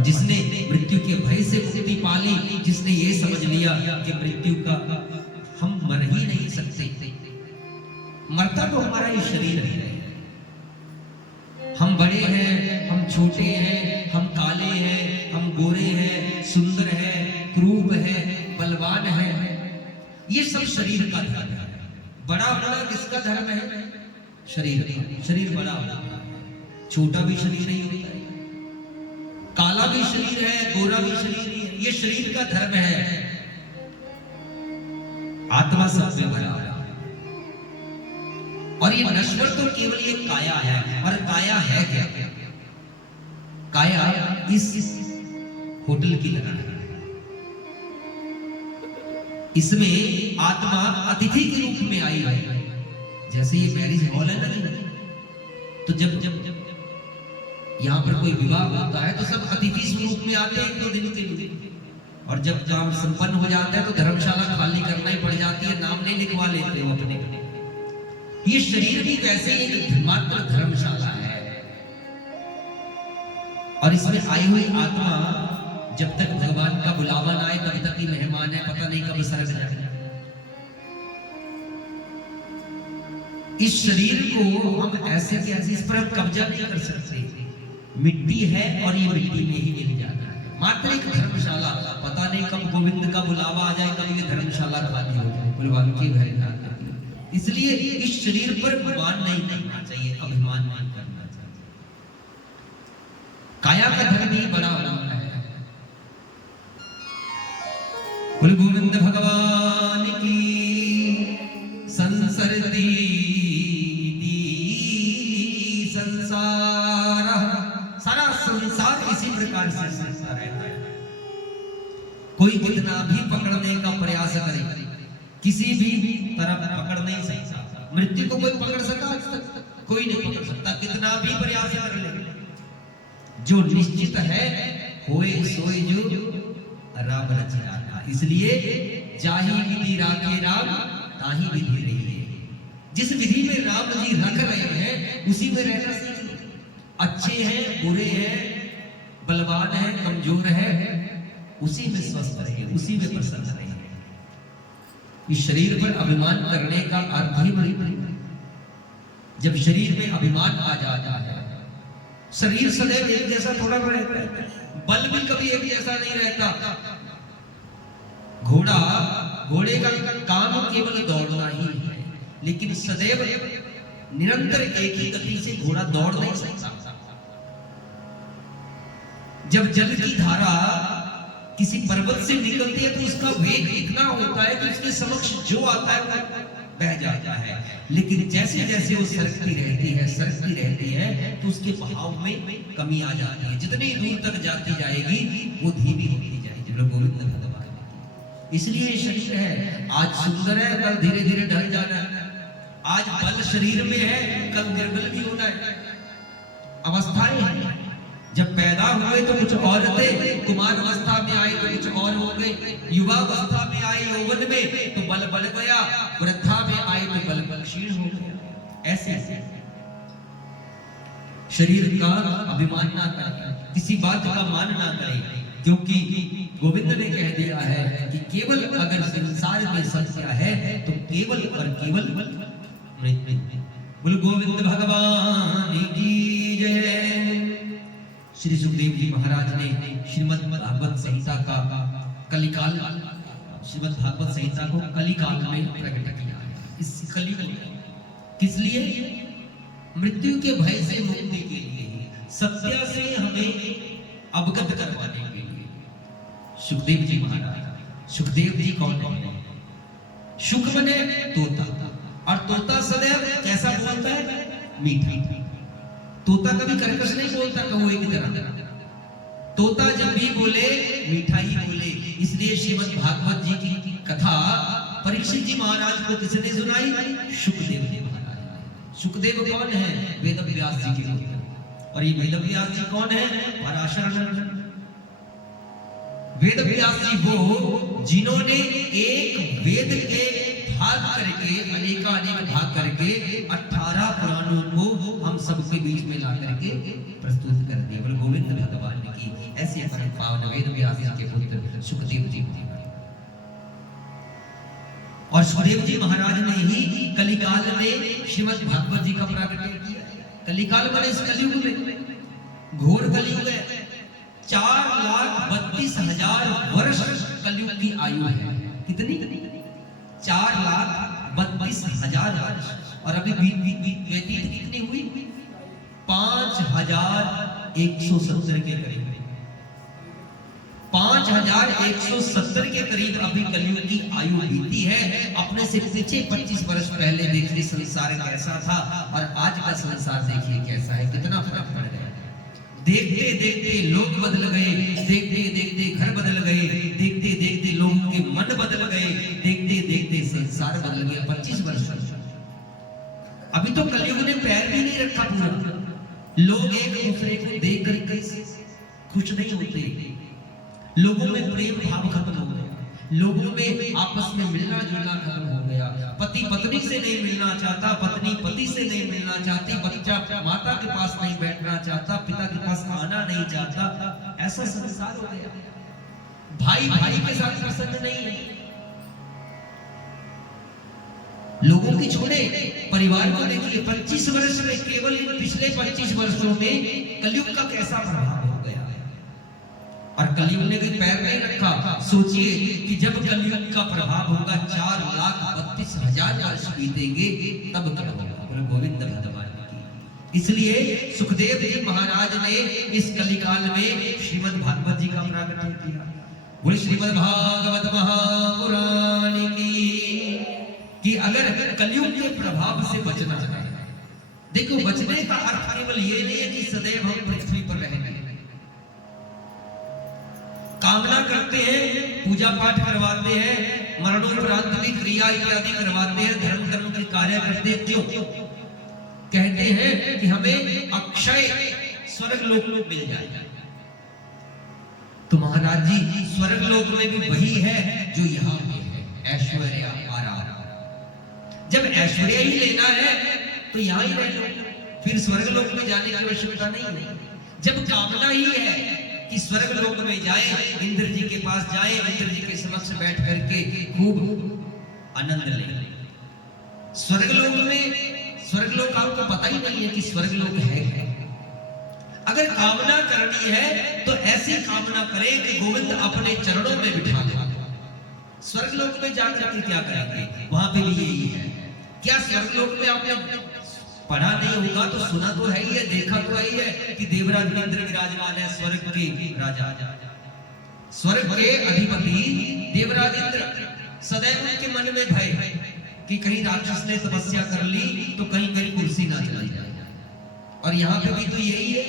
जिसने मृत्यु के भय से मुक्ति पाली, जिसने ये समझ लिया कि मृत्यु का हम मर ही नहीं सकते, मरता तो हमारा ये शरीर है। हम बड़े हैं, हम छोटे हैं, हम काले हैं, हम गोरे हैं, सुंदर हैं, क्रूर हैं, बलवान हैं, ये सब शरीर का धर्म है। बड़ा बड़ा किसका धर्म है? शरीर। शरीर बड़ा बड़ा, छोटा भी शरीर ही होता है, काला भी शरीर है, गोरा भी शरीर ही है, ये शरीर का धर्म है। आत्मा सब में बड़ा, और ये नश्वर तो केवल ये काया है। और काया है क्या? काया इस होटल की तरह है। इसमें आत्मा अतिथि के रूप में आई है। जैसे ये मैरिज हॉल है ना, तो जब जब यहाँ पर कोई विवाह होता है तो सब अतिथि स्वरूप में आते हैं 1-2 दिन के लिए, और जब काम संपन्न हो जाता है तो धर्मशाला खाली करना ही पड़ जाती है, नाम नहीं लिखवा लेते हो अपने। ये शरीर भी वैसे एक मात्र धर्मशाला है, और इसमें आई हुई आत्मा जब तक भगवान का बुलावा ना आए तब तक ही मेहमान है, पता नहीं कब स्वर्ग जाए। इस शरीर को हम ऐसे के ऐसे इस पर कब्जा नहीं कर सकते। मिट्टी है और ये मिट्टी में ही मिल जाता है, मात्र एक धर्मशाला। पता नहीं कब गोविंद का बुलावा आ जाए, कब ये धर्मशाला खाली हो जाए, बलवान की भय। इसलिए इस शरीर पर अभिमान नहीं करना चाहिए, अभिमान नहीं करना चाहिए। काया का धर्म ही बड़ा होना है। कुल गोविंद भगवान की संसरती संसार, सारा संसार इसी प्रकार से संसार है। कोई कितना भी पकड़ने का प्रयास करे, किसी भी तरफ पकड़ नहीं सकता। मृत्यु को कोई पकड़ सका? कोई नहीं पकड़ सकता, कितना भी प्रयास कर ले। जो निश्चित है होए सोए जो राम रचना था। इसलिए जाही विधि राखे राम ताही विधि रही है। जिस विधि में राम जी रख रहे हैं उसी में रहना सीखिए। अच्छे हैं, बुरे हैं, बलवान है, कमजोर है, उसी में स्वस्थ रहिए, उसी में प्रसन्न रहिए। इस शरीर पर अभिमान करने का अर्थ ही वही। जब शरीर में अभिमान आ जाता है, शरीर सदैव एक जैसा थोड़ा रहता है, बल भी कभी एक जैसा नहीं रहता। घोड़े का काम केवल दौड़ना ही है, लेकिन सदैव निरंतर एक ही गति से घोड़ा दौड़ नहीं सकता। जब जल की धारा किसी पर्वत से निकलती है तो उसका वेग इतना होता है कि उसके समक्ष जो आता है वो बह जाता है। लेकिन जैसे जैसे वो सरकती रहती है तो उसके बहाव में कमी आ जाती है। जितनी दूर तक जाती जाएगी वो धीमी होती जाएगी। गोविंद भगवान, इसलिए शरीर है आज सुंदर है, कल धीरे धीरे ढल जाना है। आज बल शरीर में है, कल निर्बल भी होना है। अवस्थाएं हैं। जब पैदा हुए तो कुछ और थे, कुमार अवस्था में आए तो कुछ और हो गए, युवा अवस्था में आए यौवन में तो बल बढ़ गया, वृद्धा में आए तो बल क्षीण हो गया। ऐसे शरीर का अभिमान ना करें, किसी बात का मान ना करें, क्योंकि गोविंद ने कह दिया है कि केवल अगर संसार में सत्य है तो केवल और केवल मृत्यु। बोल गोविंद भगवान की जय। श्री सुखदेव जी महाराज ने श्रीमद् भागवत संहिता का कलिकाल, श्रीमद् भागवत संहिता को कलिकाल में प्रकट किया है। इस कलयुग में किस लिए? मृत्यु के भय से मुक्ति के लिए, सत्य से हमें अवगत करवाने के लिए। सुखदेव जी महाराज, सुखदेव जी कौन है? सुख बने तोता, और तोता सदैव कैसा बोलता है? मीठा। तोता कभी कर्कश नहीं बोलता कौवे की तरह। तोता जब भी बोले मीठा ही बोले। इसलिए श्रीमद् भागवत जी की कथा परीक्षित जी महाराज को किसने सुनाई? सुखदेव जी महाराज। सुखदेव कौन है? वेद व्यास जी के पुत्र। और ये वेद व्यास जी कौन है? पराशर। वेद व्यास जी वो जिन्होंने एक वेद के भाग करके अनेकानेक भाग करके 18 पुराणों को हम सबके बीच में ला करके प्रस्तुत कर दिया। बोले गोविंद भगवान की ऐसी परम पावन वेद व्यास जी के पुत्र सुखदेव जी। और सुखदेव जी महाराज ने ही कलिकाल में श्रीमद् भागवत जी का प्राकट्य किया। कलिकाल माने इस कलयुग में घोर कलयुग है। 4,32,000 वर्ष कलयुग की आयु है। कितनी? 4,32,000 वर्ष। और अभी व्यतीत कितनी हुई? 5,170 के करीब। 5,170 के करीब अभी कलयुग की आयु बीती है। अपने से पीछे 25 वर्ष पहले देखिए संसार कैसा था और आज का संसार देखिए कैसा है। कितना फर्क पड़ गया। देखते देखते लोग बदल गए, देखते देखते घर बदल गए, देखते देखते लोगों के मन बदल गए, देखते देखते संसार बदल गया। 25 वर्ष अभी तो कलयुग ने पैर भी नहीं रखा पूरा। लोग एक दूसरे को देख कर खुश नहीं होते। लोगों में प्रेम भाव खत्म हो गया। लोगों में आपस में मिलना जुलना खत्म हो गया। पति पत्नी से नहीं मिलना चाहता, पत्नी पति से नहीं मिलना चाहती, बच्चा माता के पास नहीं बैठना चाहता, पिता के पास आना नहीं चाहता। ऐसा संसार हो गया। भाई भाई के साथ प्रसन्न नहीं है। लोगों की छोड़े परिवार को देखिए। 25 वर्ष में, केवल इन पिछले 25 वर्षों में कलयुग का कैसा प्रभाव हो गया। और कलयुग ने भी पैर नहीं रखा। सोचिए कि जब कलयुग का प्रभाव होगा 4,32,000 वर्ष बीतेंगे तब क्या होगा। गोविंद भगवान की। इसलिए सुखदेव जी महाराज ने इस कलिकाल में श्रीमद् भागवत जी का प्राकट्य किया। बोले श्रीमद् भागवत महापुराण की। कि अगर कलयुग के प्रभाव से बचना है, देखो बचने का अर्थ केवल ये नहीं है कि सदैव हम पृथ्वी पर रहेंगे। कामना करते हैं, पूजा पाठ करवाते हैं, मरणोपरांत की क्रिया इत्यादि करवाते हैं, धर्म कर्म के कार्य करते हैं। क्यों? कहते हैं कि हमें अक्षय स्वर्ग लोक मिल जाए। तो महाराज जी स्वर्ग लोक में भी वही है जो यहाँ पे है, ऐश्वर्य आराम। जब ऐश्वर्य ही लेना है तो यहाँ ही रह लो, फिर स्वर्ग लोक में जाने की आवश्यकता नहीं है। जब कामना ही है कि स्वर्ग लोक में जाए, इंद्र जी के पास जाए, इंद्र जी के समक्ष बैठ करके खूब आनंद ले। स्वर्ग लोक में, स्वर्ग लोक आपको पता ही नहीं है कि स्वर्ग लोक है। अगर कामना करनी है तो ऐसी कामना करें कि गोविंद अपने चरणों में बिठा दे। स्वर्ग लोक में जाकर के क्या करेंगे? वहां पे भी यही है। क्या स्वर्ग लोक में आपने पढ़ा नहीं होगा तो सुना तो है ही है, देखा तो है ही है कि देवराज इंद्र विराजमान है, स्वर्ग के राजा, स्वर्ग के अधिपति देवराज इंद्र। सदैव उनके मन में भय कि कहीं राक्षस ने तपस्या कर ली तो कहीं कहीं कुर्सी ना चली जाए। और यहाँ पे भी तो यही है।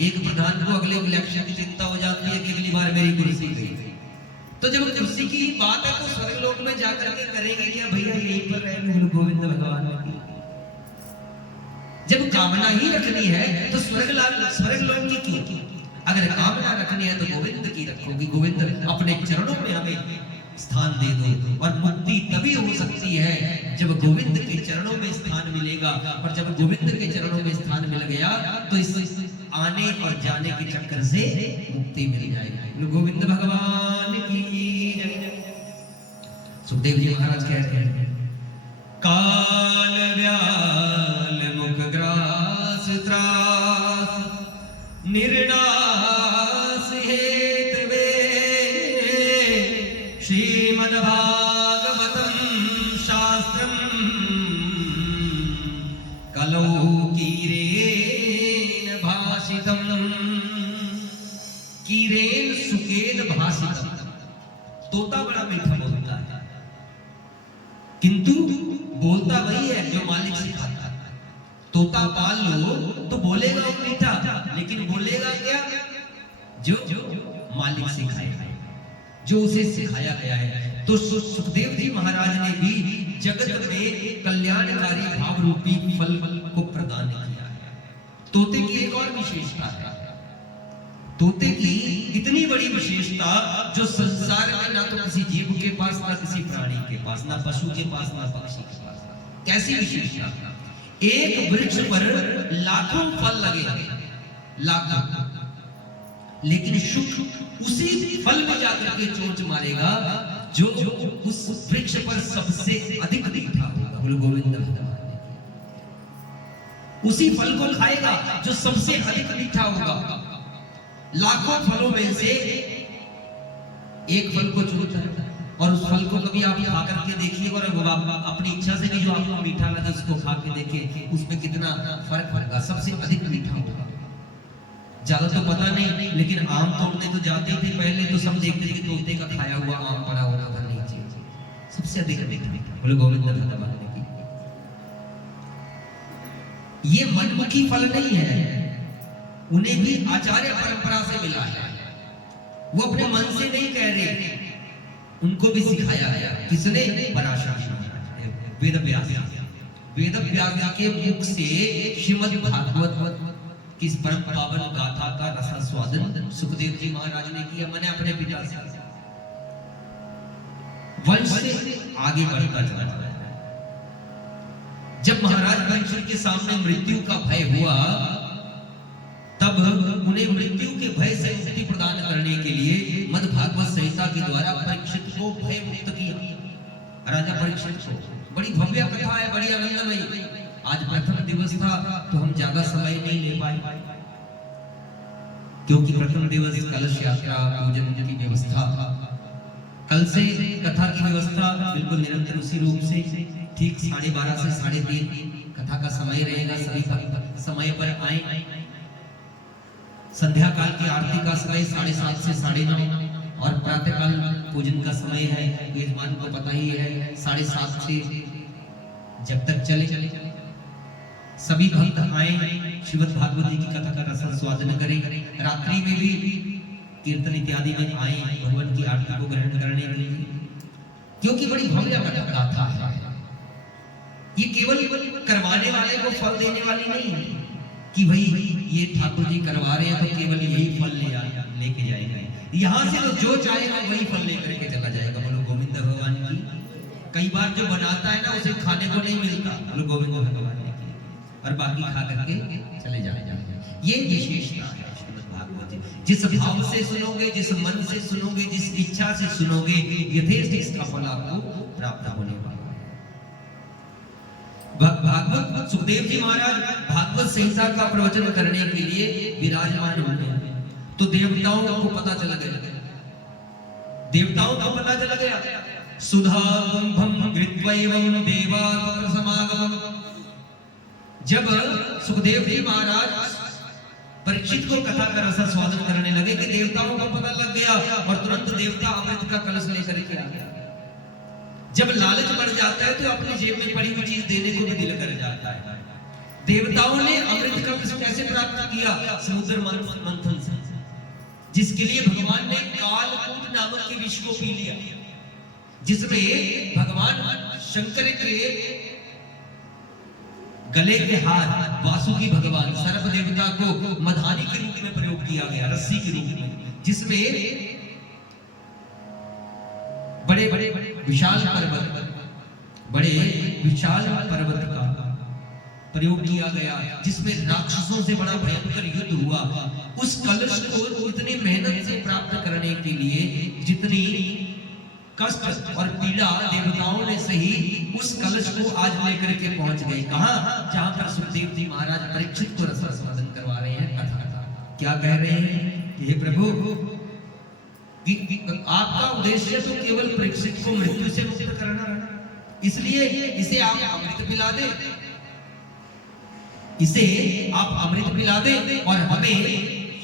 एक प्रधान को अगले इलेक्शन की चिंता हो जाती है कि अगली बार मेरी कुर्सी गई। तो जब कुर्सी की बात है तो स्वर्ग लोक में जाकर के करेंगे क्या? भैया यहीं पर रहेंगे गोविंद भगवान की। जब कामना ही रखनी है तो स्वर्ग लोक की क्यों? अगर कामना रखनी है तो गोविंद की रखोगी। गोविंद अपने चरणों में हमें स्थान दे दो। और मुक्ति तभी हो सकती है जब गोविंद के चरणों में स्थान मिलेगा। और जब गोविंद के चरणों में स्थान मिल गया तो इस आने और जाने के चक्कर से मुक्ति मिल जाएगी। गोविंद भगवान की। सुखदेव जी महाराज कहते हैं काल व्याल मुख ग्रास त्रास निर्णास हेतवे श्रीमद्भागवतम शास्त्रम कलौ कीरेन भाषितम। कीरेन सुकेन भाषितम। तोता बड़ा मीठा बोलता है, किंतु बोलता वही है जो मालिक सिखाता है। तोता पाल लो तो बोलेगा वो मीठा, लेकिन बोलेगा क्या? जो मालिक सिखाएगा, जो उसे सिखाया गया है। तो सुखदेव जी महाराज ने भी जगत में कल्याणकारी भाव रूपी फल को प्रदान किया है। तोते की एक और विशेषता है, तोते की इतनी बड़ी विशेषता जो संसार में ना तो किसी जीव के पास, ना किसी प्राणी के पास, ना पशु के पास, ना पक्षी के पास। कैसी विशेषता? एक वृक्ष पर लाखों फल लगे, लाखों, लेकिन शुक उसी फल में जाकर के चोंच मारेगा जो उस वृक्ष पर सबसे अधिक मीठा होगा। बोलो गोविंद भगवान। उसी फल को खाएगा जो सबसे अधिक मीठा होगा। लाखों फलों में से एक फल को चुनता है और उस फल को कभी आप खा करके देखिए और अपनी इच्छा से भी जो आपको मीठा लगे उसको खा के देखिए, उसमें कितना फर्क पड़ेगा। सबसे अधिक मीठा होगा। ज्यादा तो पता नहीं, लेकिन आम तोड़ने तो जाते थे पहले, तो सब देखते थे कि तोते का खाया हुआ आम पड़ा होता था नीचे, सबसे अधिक मीठा। बोले गोविंद भगवान की। ये मनमुखी फल नहीं है, उन्हें भी आचार्य परंपरा से मिला है। वो अपने मन से नहीं कह रहे, उनको भी सिखाया गया। किसने? पराशर वेद व्यास। वेद व्यास के मुख से श्रीमद् भागवत की परम पावन गाथा का रसास्वादन सुखदेव जी महाराज ने किया। मैंने अपने पिता से वंश से आगे बढ़ता चला। जब महाराज परीक्षित के सामने मृत्यु का भय हुआ, तब उन्हें मृत्यु के भय से मुक्ति प्रदान करने के लिए मद् भागवत संहिता के द्वारा परीक्षित को भय मुक्त किया। राजा परीक्षित को बड़ी भव्य कथा है, बड़ी आनंदमयी। आज प्रथम दिवस था तो हम ज्यादा समय नहीं ले पाए, क्योंकि प्रथम दिवस कलश यात्रा पूजन की व्यवस्था, कल से कथा की व्यवस्था बिल्कुल निरंतर उसी रूप से ठीक 12:30 से 3:30 कथा का समय रहेगा। सभी भक्त समय पर आए। संध्या काल की आरती का समय 7:30 से 9:30 और प्रातः काल पूजन का समय है, यजमान को पता ही है, 7:30 से जब तक चले। सभी भक्त आए, श्रीमद् भागवत जी की कथा का रसास्वादन करें। रात्रि में भी कीर्तन इत्यादि में आए भगवान की आरती को ग्रहण करने के लिए, क्योंकि बड़ी भव्य गाथा है। ये केवल करवाने वाले को फल देने वाली नहीं है कि भाई ये ठाकुर जी करवा रहे हैं तो केवल यही फल लेके जाएगा। यहाँ से तो जो चाहेगा वही फल लेकर के चला जाएगा। बोलो गोविंद भगवान की। कई बार जो बनाता है ना उसे खाने को नहीं मिलता। बोलो गोविंद भगवान की। और बाकी खा करके चले जाएगा। ये विशेषता है श्रीमद् भागवत जी। जिस भाव से सुनोगे, जिस मन से सुनोगे, जिस इच्छा से सुनोगे, यथेष्ट इसका फल आपको प्राप्त होने वाला है। भागवत सुखदेव जी महाराज भागवत संहिता का प्रवचन करने के लिए विराजमान हुए, तो देवताओं को पता चल गया। देवताओं को पता चल गया। सुधा कुंभम कृत्वैवं देवा तत्र समागमम्। जब सुखदेव जी महाराज परीक्षित को कथा का रसास्वादन करने लगे कि देवताओं को पता लग गया और तुरंत देवता अमृत का कलश लेकर के आ गया। जब लालच बढ़ जाता है तो अपनी जेब में पड़ी हुई चीज देने को भी दिल कर जाता है। देवताओं ने अमृत कलश कैसे प्राप्त किया? समुद्र मंथन से, जिसके लिए भगवान ने कालकूट नामक के विष को पी लिया, जिसमें भगवान शंकर के गले के हाथ वासुकी भगवान सर्प देवता को मधानी के रूप में प्रयोग किया गया, रस्सी के रूप में, जिसमें बड़े बड़े विशाल पर्वत का प्रयोग किया गया, जिसमें राक्षसों से बड़ा भयंकर युद्ध हुआ। उस कलश को इतनी मेहनत से प्राप्त करने के लिए जितनी कष्ट और पीड़ा देवताओं ने सही, उस कलश को आज लेकर के पहुंच गए कहां? जहां पर सुखदेव जी महाराज परीक्षित को रसास्वादन करवा रहे हैं। कथा क्या कह रहे हैं? हे प्रभु, आपका उद्देश्य तो केवल परीक्षित को मृत्यु से मुक्त करना, इसलिए इसे आप अमृत पिला दे, इसे आप अमृत पिला दे और हमें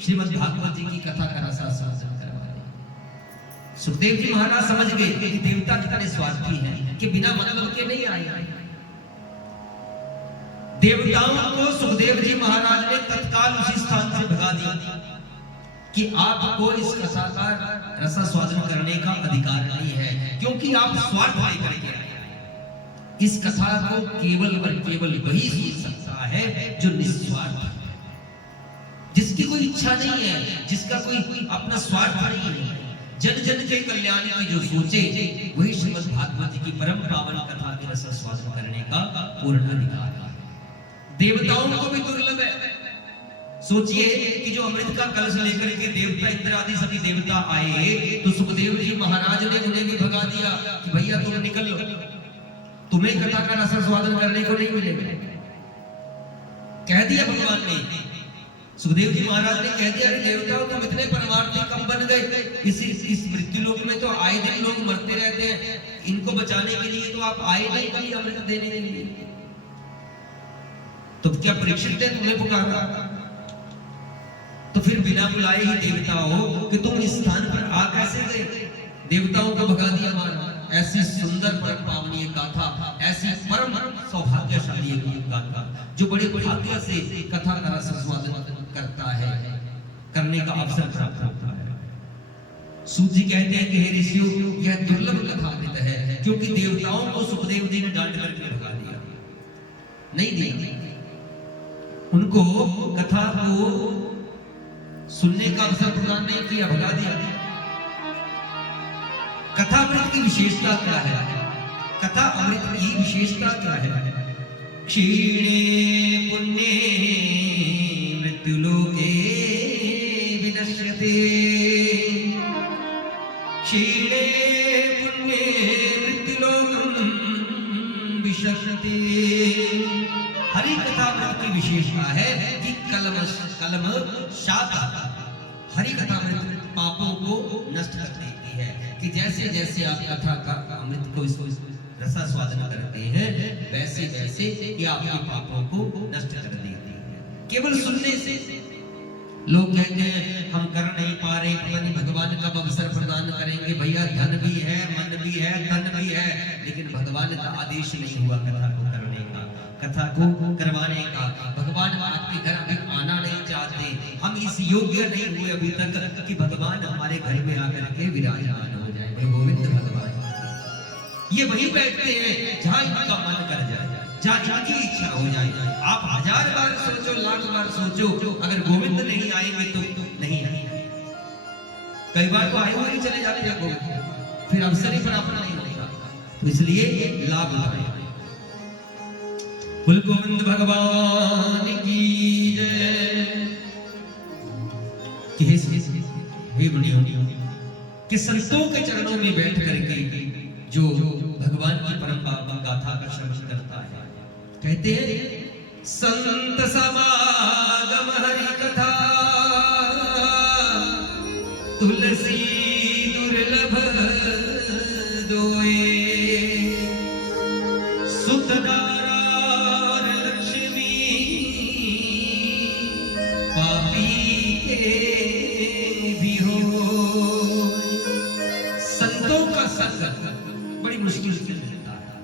श्रीमद् भागवत जी की कथा का रसास्वादन करवा दे। सुखदेव जी महाराज समझ गए कि देवता कितने स्वार्थी हैं कि बिना मतलब के नहीं आए। देवताओं को सुखदेव जी महाराज ने तत्काल उसी स्थान से भगा दिया कि आपको इस कथा का रसास्वादन करने का अधिकार नहीं है, क्योंकि आप स्वार्थ लेकर के आए। इस कथा को केवल और केवल वही सुन सकता है जो निस्वार्थ है। जिसकी कोई इच्छा नहीं है, जिसका कोई अपना स्वार्थ नहीं है, जन जन के कल्याण की जो सोचे, वही श्रीमद् भागवत की परम पावन कथा के रस स्वादन करने का पूर्ण अधिकार है। देवताओं को भी दुर्लभ है। सोचिए कि जो अमृत का कलश लेकर के देवता इंद्र आदि सभी देवता आए, तो सुखदेव जी महाराज ने उन्हें भी भगा दिया कि भैया तुम निकल लो, तुम्हें कथा का रस स्वादन करने को नहीं मिलेगा। कह दिया भगवान ने, सुखदेव जी महाराज ने कह दिया, देवताओं तुम इतने परमार्थी कब बन गए? इस मृत्यु लोक में तो आए दिन लोग मरते रहते हैं, इनको बचाने के लिए तो आप आए नहीं कभी अमृत देने के लिए। तो क्या परीक्षित ने तुम्हें पुकारा? तो फिर बिना बुलाए ही देवताओं कि तुम इस स्थान पर आ कैसे गए? देवताओं को भगा दिया मानो। ऐसी सुंदर परम पावनीय गाथा, ऐसी परम सौभाग्यशाली गाथा, जो बड़े भाग्य से कथा का रस स्वादन करता है, करने का अवसर प्राप्त होता है। सूत जी कहते हैं कि हे ऋषियों, यह दुर्लभ कथा अमृत है, क्योंकि देवताओं को सुखदेव जी ने डांट करके भगा दिया, नहीं दिया। उनको कथा को सुनने का अवसर प्रदान नहीं किया, भगा दिया। कथा अमृत की विशेषता क्या है? कथा अमृत की विशेषता क्या है? क्षीणे पुण्ये मृत्युलोके विनश्यते, क्षीणे पुण्ये मृत्युलोकं विशस्यते। हरि कथा अमृत की विशेषता है कि कलम शाखा, हरि कथा अमृत पापों को नष्ट कर देती है। कि जैसे जैसे आप कथा का अमृत को रसा स्वादन करते हैं, वैसे वैसे ये आपके पापों को नष्ट कर देती है। केवल सुनने से लोग कहते हैं हम कर नहीं पा रहे, पता नहीं भगवान कब अवसर प्रदान करेंगे। भैया धन भी है, मन भी है, तन भी है, लेकिन भगवान का आदेश नहीं हुआ कथा को करने का, कथा को करवाने का। भगवान आपके घर अभी आना नहीं चाहते, हम इस योग्य नहीं हुए अभी तक कि भगवान हमारे घर में आकर के विराजमान हो जाए। गोविंद भगवान ये वही बैठते हैं जहाँ इनका मन कर जाए, जहाँ इनकी इच्छा हो जाए। आप 1000 बार सोचो, लाख बार सोचो, अगर गोविंद नहीं आएंगे तो नहीं आएंगे। कई बार तो आए हुए ही चले जाते हैं गोविंद, फिर अवसर ही प्राप्त नहीं होता। तो इसलिए लाभ उठाए। कुल गोविंद भगवान की जय। कि संतों के चरणों में बैठ करके जो भगवान की परम पावन गाथा का श्रवण करता है, कहते हैं संत समागम हरि कथा तुलसी दुर्लभ दोए, सुतदारा लक्ष्मी पापी के भी हो। संतों का संग बड़ी मुश्किल से मिलता है।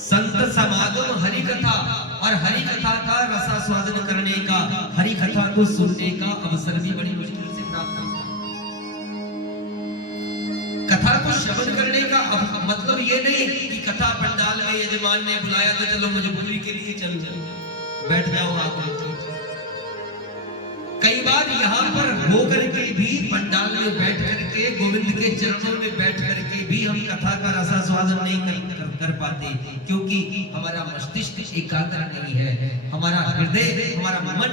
संत समागम हरि कथा, और हरि कथा का रसा स्वादन करने का, हरि कथा को सुनने का अवसर भी बड़ी मुश्किल से प्राप्त होता है। कथा को श्रवण करने का मतलब ये नहीं कि कथा पंडाल में यजमान ने बुलाया तो चलो मजबूरी के लिए चल जाओ, बैठ जाओ आकर। कई बार यहाँ पर होकर के भी, पंडाल में बैठ करके, गोविंद के चरणों में बैठ करके भी हम कथा का रसा स्वादन नहीं कर पाते, क्योंकि हमारा मस्तिष्क एकाग्र नहीं है, हमारा हृदय, हमारा मन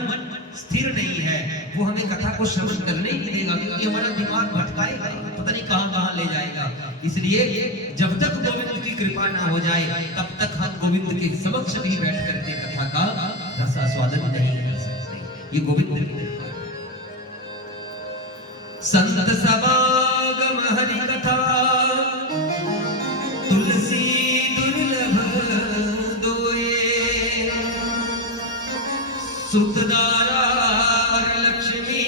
स्थिर नहीं है। वो हमें कथा को श्रवण करने ही देगा, क्योंकि हमारा दिमाग भटकाएगा, पता नहीं कहां कहां ले जाएगा। इसलिए जब तक गोविंद की कृपा ना हो जाए, तब तक हम गोविंद के समक्ष भी बैठ करके कथा का रसा स्वादन नहीं कर सकते। ये गोविंद संत समागम हरि कथा तुलसी दुर्लभ दोए, सुतदारा लक्ष्मी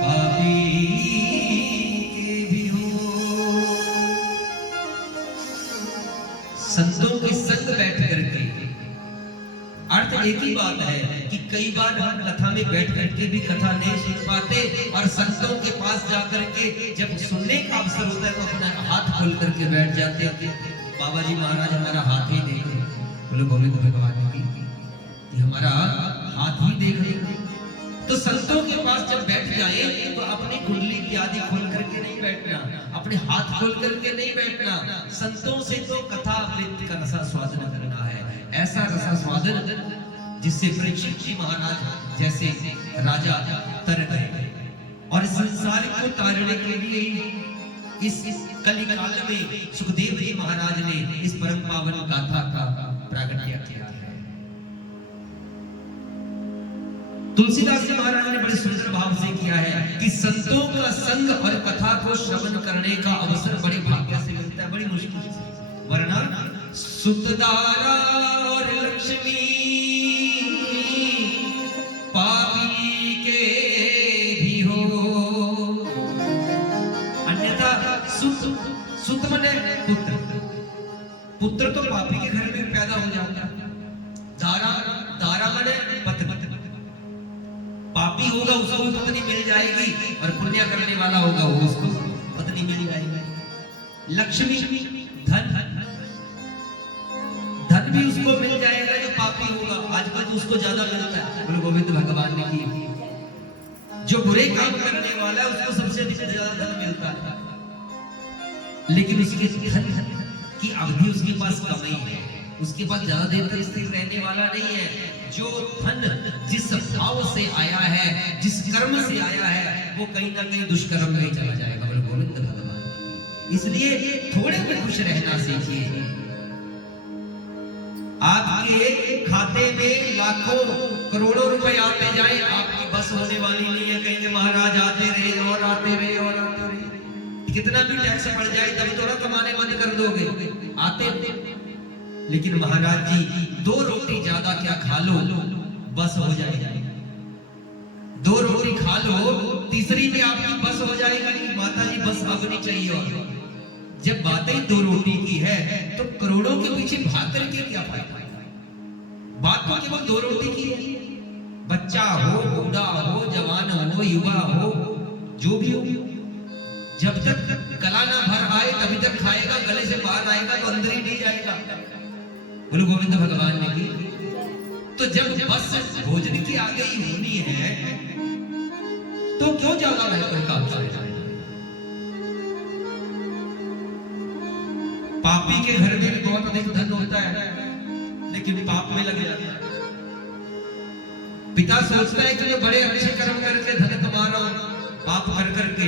पापी के भी हो। संतों के संग बैठ करके, अर्थ एक ही बात है कि कई बार हम कथा में बैठ करके भी कथा नहीं सुन पाते, और संतों के पास जाकर के जब सुनने का अवसर होता है तो अपना हाथ खोल करके बैठ जाते हैं। बाबा जी महाराज हमारा हाथ ही देखे, बोले गोविंद भगवान की हमारा हाथ ही देख ले। तो संतों के पास जब बैठ जाए तो अपनी कुंडली इत्यादि खोल करके नहीं बैठना, अपने हाथ खोल करके नहीं बैठना। संतों से तो कथा अमृत का रसास्वादन करना है, ऐसा रसास्वादन जिससे परीक्षित जी महाराज जैसे राजा तर गए। और इस संसार को तारने के लिए इस कलिकाल में सुखदेव जी महाराज ने इस परम पावन गाथा का प्रागट्य किया है। तुलसीदास जी महाराज ने बड़े सुंदर भाव से किया है कि संतों का संग और कथा को श्रवण करने का अवसर बड़े भाग्य से मिलता है, बड़ी मुश्किल से। वरना सुतदारा और लक्ष्मी पापी के भी हो, अन्यथा सुत मने पुत्र, पुत्र तो पापी के घर में पैदा हो जाता है। दारा मने पत्नी, पापी होगा उसको पत्नी मिल जाएगी और पुण्य करने वाला होगा वो उसको पत्नी मिल जाएगी। लक्ष्मी धन, धन भी उसको मिल जाएगा जो पापी होगा। आजकल तो उसको ज्यादा मिलता है, बोलो गोविंद भगवान ने की। जो बुरे काम करने वाला है उसको सबसे ज्यादा धन मिलता है, लेकिन उसके धन की अवधि उसके पास कम ही है, उसके पास ज्यादा देर तक स्थिर रहने वाला नहीं है। जो धन जिस भाव से आया है, जिस कर्म से आया है, वो कहीं ना कहीं दुष्कर्म में चला जाएगा। गोविंद भगवान, इसलिए थोड़े में खुश रहना सीखिए। आपके खाते में लाखों करोड़ों रुपए आते जाए, आपकी बस होने वाली नहीं है। कहेंगे महाराज आते रहे और आते रहे और आते रहे, कितना भी टैक्स बढ़ जाए तब तो ना कमाने बंद कर दोगे, आते। लेकिन महाराज जी 2 रोटी ज्यादा क्या खा लो बस हो जाएगी, 2 रोटी खा लो तीसरी में आपकी बस हो जाएगी। माता जी बस अब नहीं चाहिए। और जब बात ही 2 रोटी की है तो करोड़ों के पीछे भाग करके क्या फायदा? बात तो केवल 2 रोटी की है। बच्चा हो, बूढ़ा हो, जवान हो, युवा हो, जो भी हो, जब तक गला ना भर आए तभी तक खाएगा, गले से बाहर आएगा तो अंदर ही नहीं जाएगा। बोलो गोविंद भगवान ने की। तो जब बस भोजन की आ गई होनी है तो क्यों ज्यादा महत्व का अवसर? पापी के घर में भी बहुत अधिक धन होता है, लेकिन पाप में लग जाता है। पिता सोचता है कि मैं बड़े अच्छे कर्म करके धन कमा रहा हूं, पाप कर करके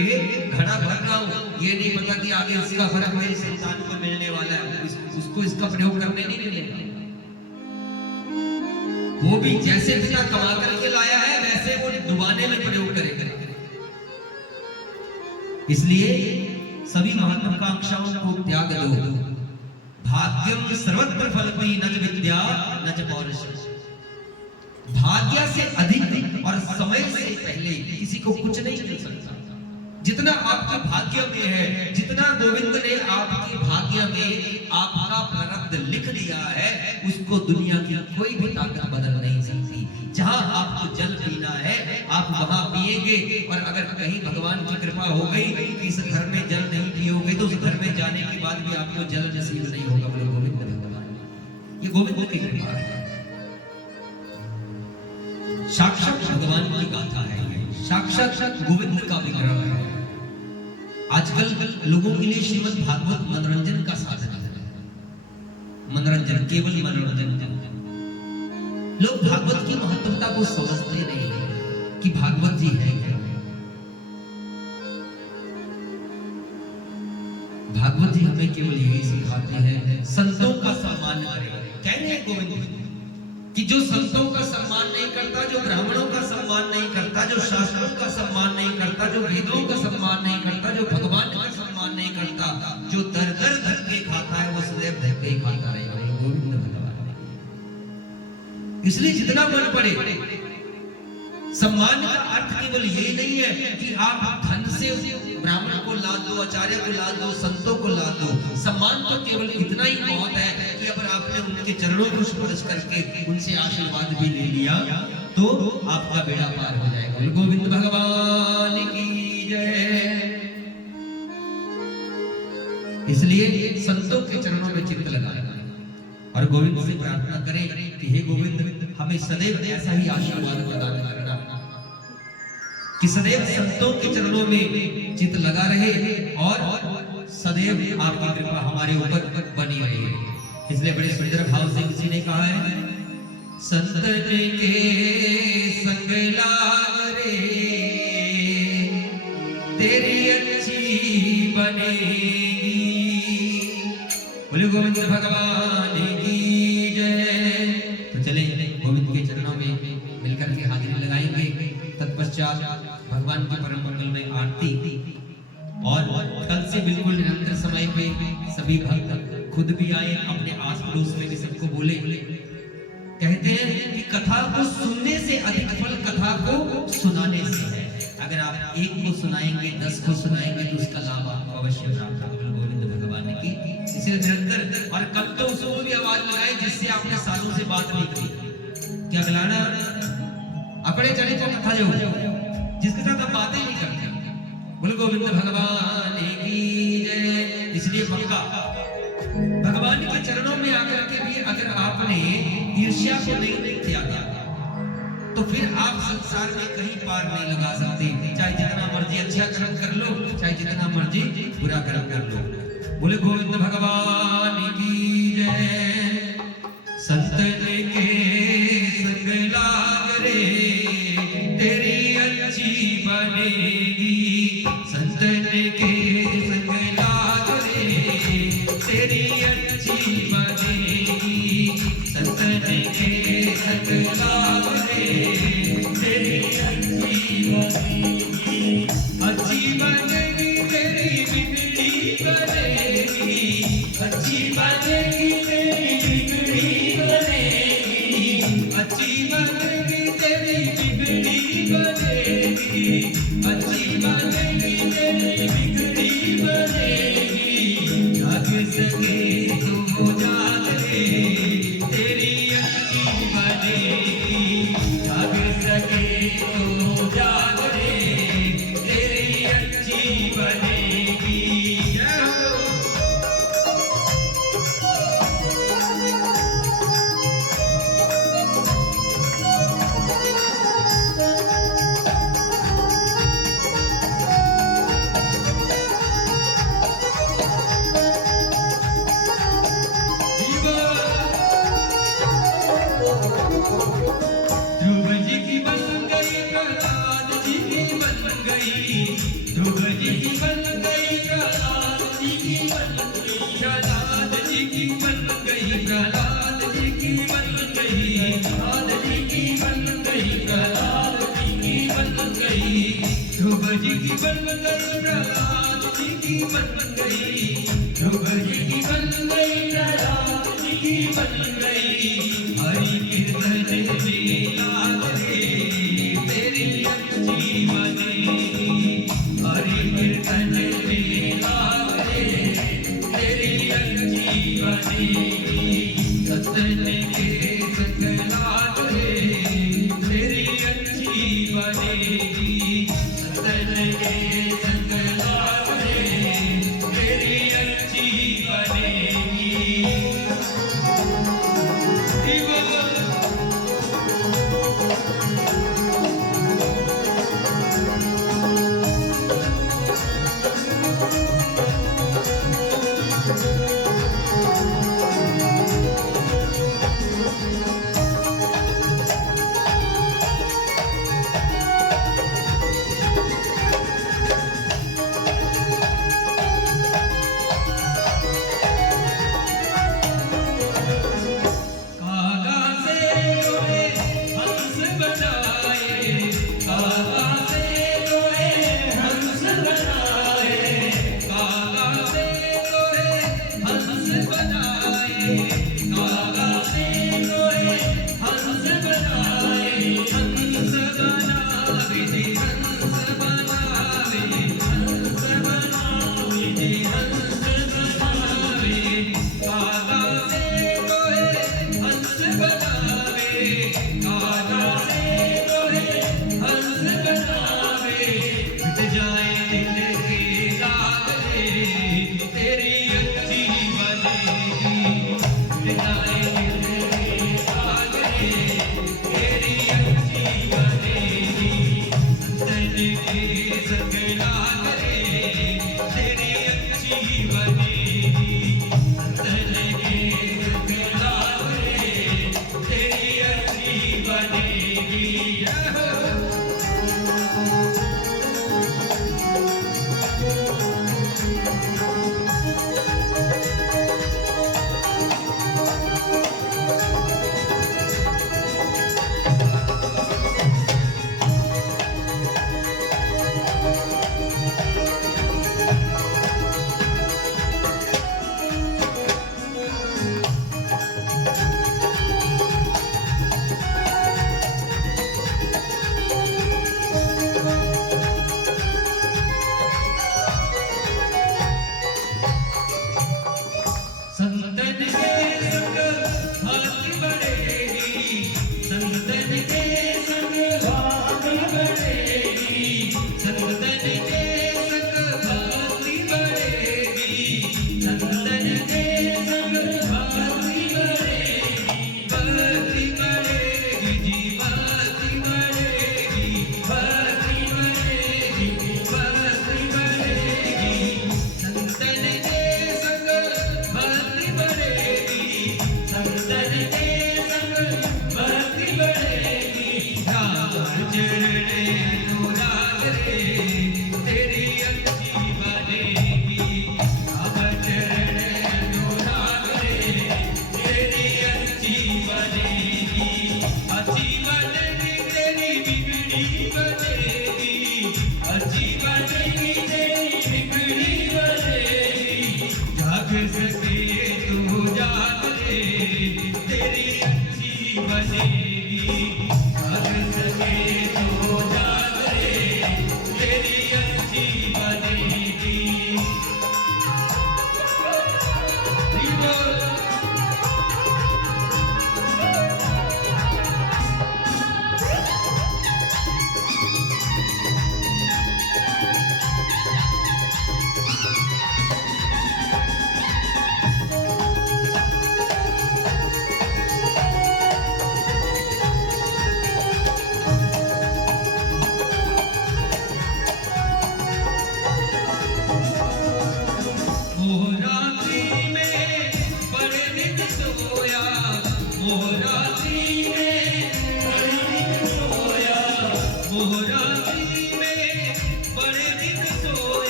घड़ा भर रहा हूं, ये नहीं पता कि आगे इसका फर्क मेरी संतान को मिलने वाला है, उसको इसका प्रयोग करने नहीं मिलेगा। वो भी जैसे पिता कमा करके लाया है वैसे वो डुबाने में प्रयोग करेगा। इसलिए सभी महत्वाकांक्षाओं को त्याग दो। भाग्यम सर्वत्र फलती न च विद्या न च पौरुष। भाग्य से अधिक और समय से पहले किसी को कुछ नहीं मिल सकता। जितना आपके भाग्य में है, जितना गोविंद ने आपके भाग्य में आपका प्रारब्ध लिख दिया है, उसको दुनिया की कोई भी ताकत बदल नहीं सकती। जहां आपको जल पीना है आप वहां पिएंगे, और अगर कहीं भगवान की कृपा हो गई कि इस घर में जल नहीं पियोगे तो उस घर में जाने के बाद भी आपको जल नसीब नहीं होगा। बोलो गोविंद भगवान, ये गोविंद की कृपा है, साक्षात भगवान की गाथा है, साक्षात गोविंद का विग्रह है। आजकल लोगों के लिए श्रीमद् भागवत मनोरंजन का साधन है, मनोरंजन, केवल मनोरंजन का। लोग भागवत की महत्वता को समझते नहीं है कि भागवत जी है क्या। भागवत जी हमें केवल यही सिखाते हैं संतों का सम्मान करें। कह रहे हैं गोविंद कि जो संतों का सम्मान नहीं करता, जो ब्राह्मणों का सम्मान नहीं करता, जो शास्त्रों का सम्मान नहीं करता, जो वेदों का सम्मान नहीं करता, जो भगवान का सम्मान नहीं करता, जो दर दर धक्के खाता है वो सदैव धक्के ही खाता रहेगा। गोविंद भगवान, इसलिए जितना मन पड़े, सम्मान का अर्थ केवल ये नहीं है कि आप धन से ब्राह्मण को लाद दो, आचार्य को लाद दो, संतों को लाद दो। सम्मान तो केवल इतना ही बहुत है कि अगर आपने उनके चरणों को स्पर्श करके उनसे आशीर्वाद भी ले लिया तो आपका बेड़ा पार हो जाएगा। गोविंद भगवान की जय। इसलिए संतों के चरणों में चित्त लगाएगा और गोविंद से प्रार्थना करें कि हे गोविंद, हमें सदैव ऐसा ही आशीर्वाद प्रदान करना कि सदैव संतों के चरणों में चित लगा रहे और सदैव आपकी कृपा हमारे ऊपर बनी रहे। इसलिए बड़े सुंदर भाव से किसी ने कहा है, संतन के संग लाग रे तेरी अच्छी बनेगी। बोले गोविंद भगवान की जय। तो चले गोविंद के चरणों में मिलकर के हाजिरी लगाएंगे। तत्पश्चात भगवान के परम मंगल में आरती और कल से बिल्कुल निरंतर समय पे सभी भक्त खुद भी आए, अपने आस पड़ोस में भी सबको बोले। कहते हैं कि कथा को सुनने से अधिक फल कथा को सुनाने से है। अगर आप एक को सुनाएंगे 10 को सुनाएंगे तो उसका लाभ आपको अवश्य प्राप्त होगा। गोविंद भगवान की इसलिए निरंतर और कल तो उसको भी आवाज लगाए जिससे आपने सालों से बात नहीं की। क्या गलाना अपने चले तो कथा जो जिसके साथ आप बातें नहीं करते। बोल गोविंद भगवान की जय। इसलिए पक्का भगवान के चरणों में आकर के भी अगर आपने ईर्ष्या को नहीं त्यागा तो फिर आप संसार में कहीं पार नहीं लगा सकते। चाहे जितना मर्जी अच्छा कर्म कर लो, चाहे जितना मर्जी बुरा कर्म कर लो। बोले गोविंद भगवान की जय। संतन के संग लाग रे तेरी अच्छी बनेगी। संतन के संग लाग रे तेरी अच्छी बनेगी। संतन के संग लाग रे तेरी अच्छी बनेगी। अच्छी बनेगी तेरी बिगड़ी बनेगी। अच्छी बनेगी तेरी बिगड़ी बनेगी। अच्छी बनेगी तेरी बिगड़ी बनेगी। अच्छी बनेगी तेरी बिगड़ी बनेगी। जाग सके तो जाग रे तेरी अच्छी बनेगी। जाग सके तो जाग रे तेरी अच्छी बनेगी। जय हो। ध्रुव जी की बन गई प्रहलाद जी की बन गई। ध्रुव जी की बन गई प्रहलाद जी की बन गई। प्रहलाद जी की बन गई। प्रहलाद जी की बन गई। प्रहलाद जी की बन गई। प्रहलाद जी की बन गई। ध्रुव जी की बन गई। प्रहलाद जी की बन गई। ध्रुव जी की बन गई। प्रहलाद जी की बन गई। हरि कीर्तन में लाग रे तेरी अच्छी बनेगी। हरि कीर्तन में लाग रे तेरी अच्छी बनेगी। सत्संग के संग लाग रे तेरी अच्छी बनेगी। सत्संग के संग लाग रे तेरी अच्छी बनेगी।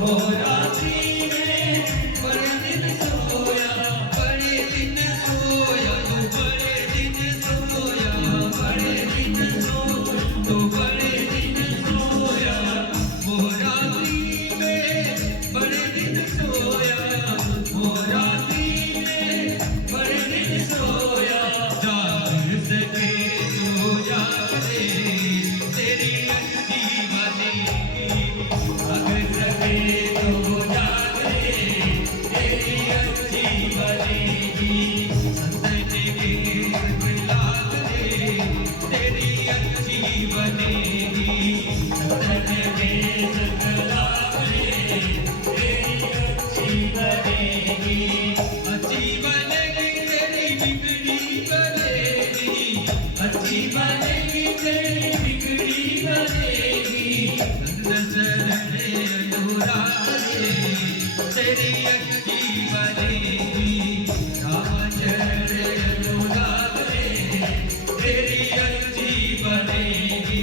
वो रात्रि में बड़े दिन सोया, बड़े दिन सोया, तू बड़े दिन सोया, बड़े दिन सोया, तू बड़े दिन सोया, वो रात्रि में बड़े दिन सोया, वो रात्रि में बड़े दिन सोया। जाग सके तो जाग रे, तेरी अच्छी बनेगी, जाग सके तो जाग रे, तेरी अच्छी बनेगी, संतन के संग लाग रे, तेरी अच्छी बनेगी, संतन के संग लाग रे, तेरी अच्छी बनेगी, अच्छी बनेगी तेरी बिगड़ी बनेगी, अच्छी बनेगी तेरी बिगड़ी बनेगी, नजर रे अधूरा रे, तेरी अच्छी बनेगी, रामचरण रे अधूरा रे, तेरी अच्छी बनेगी।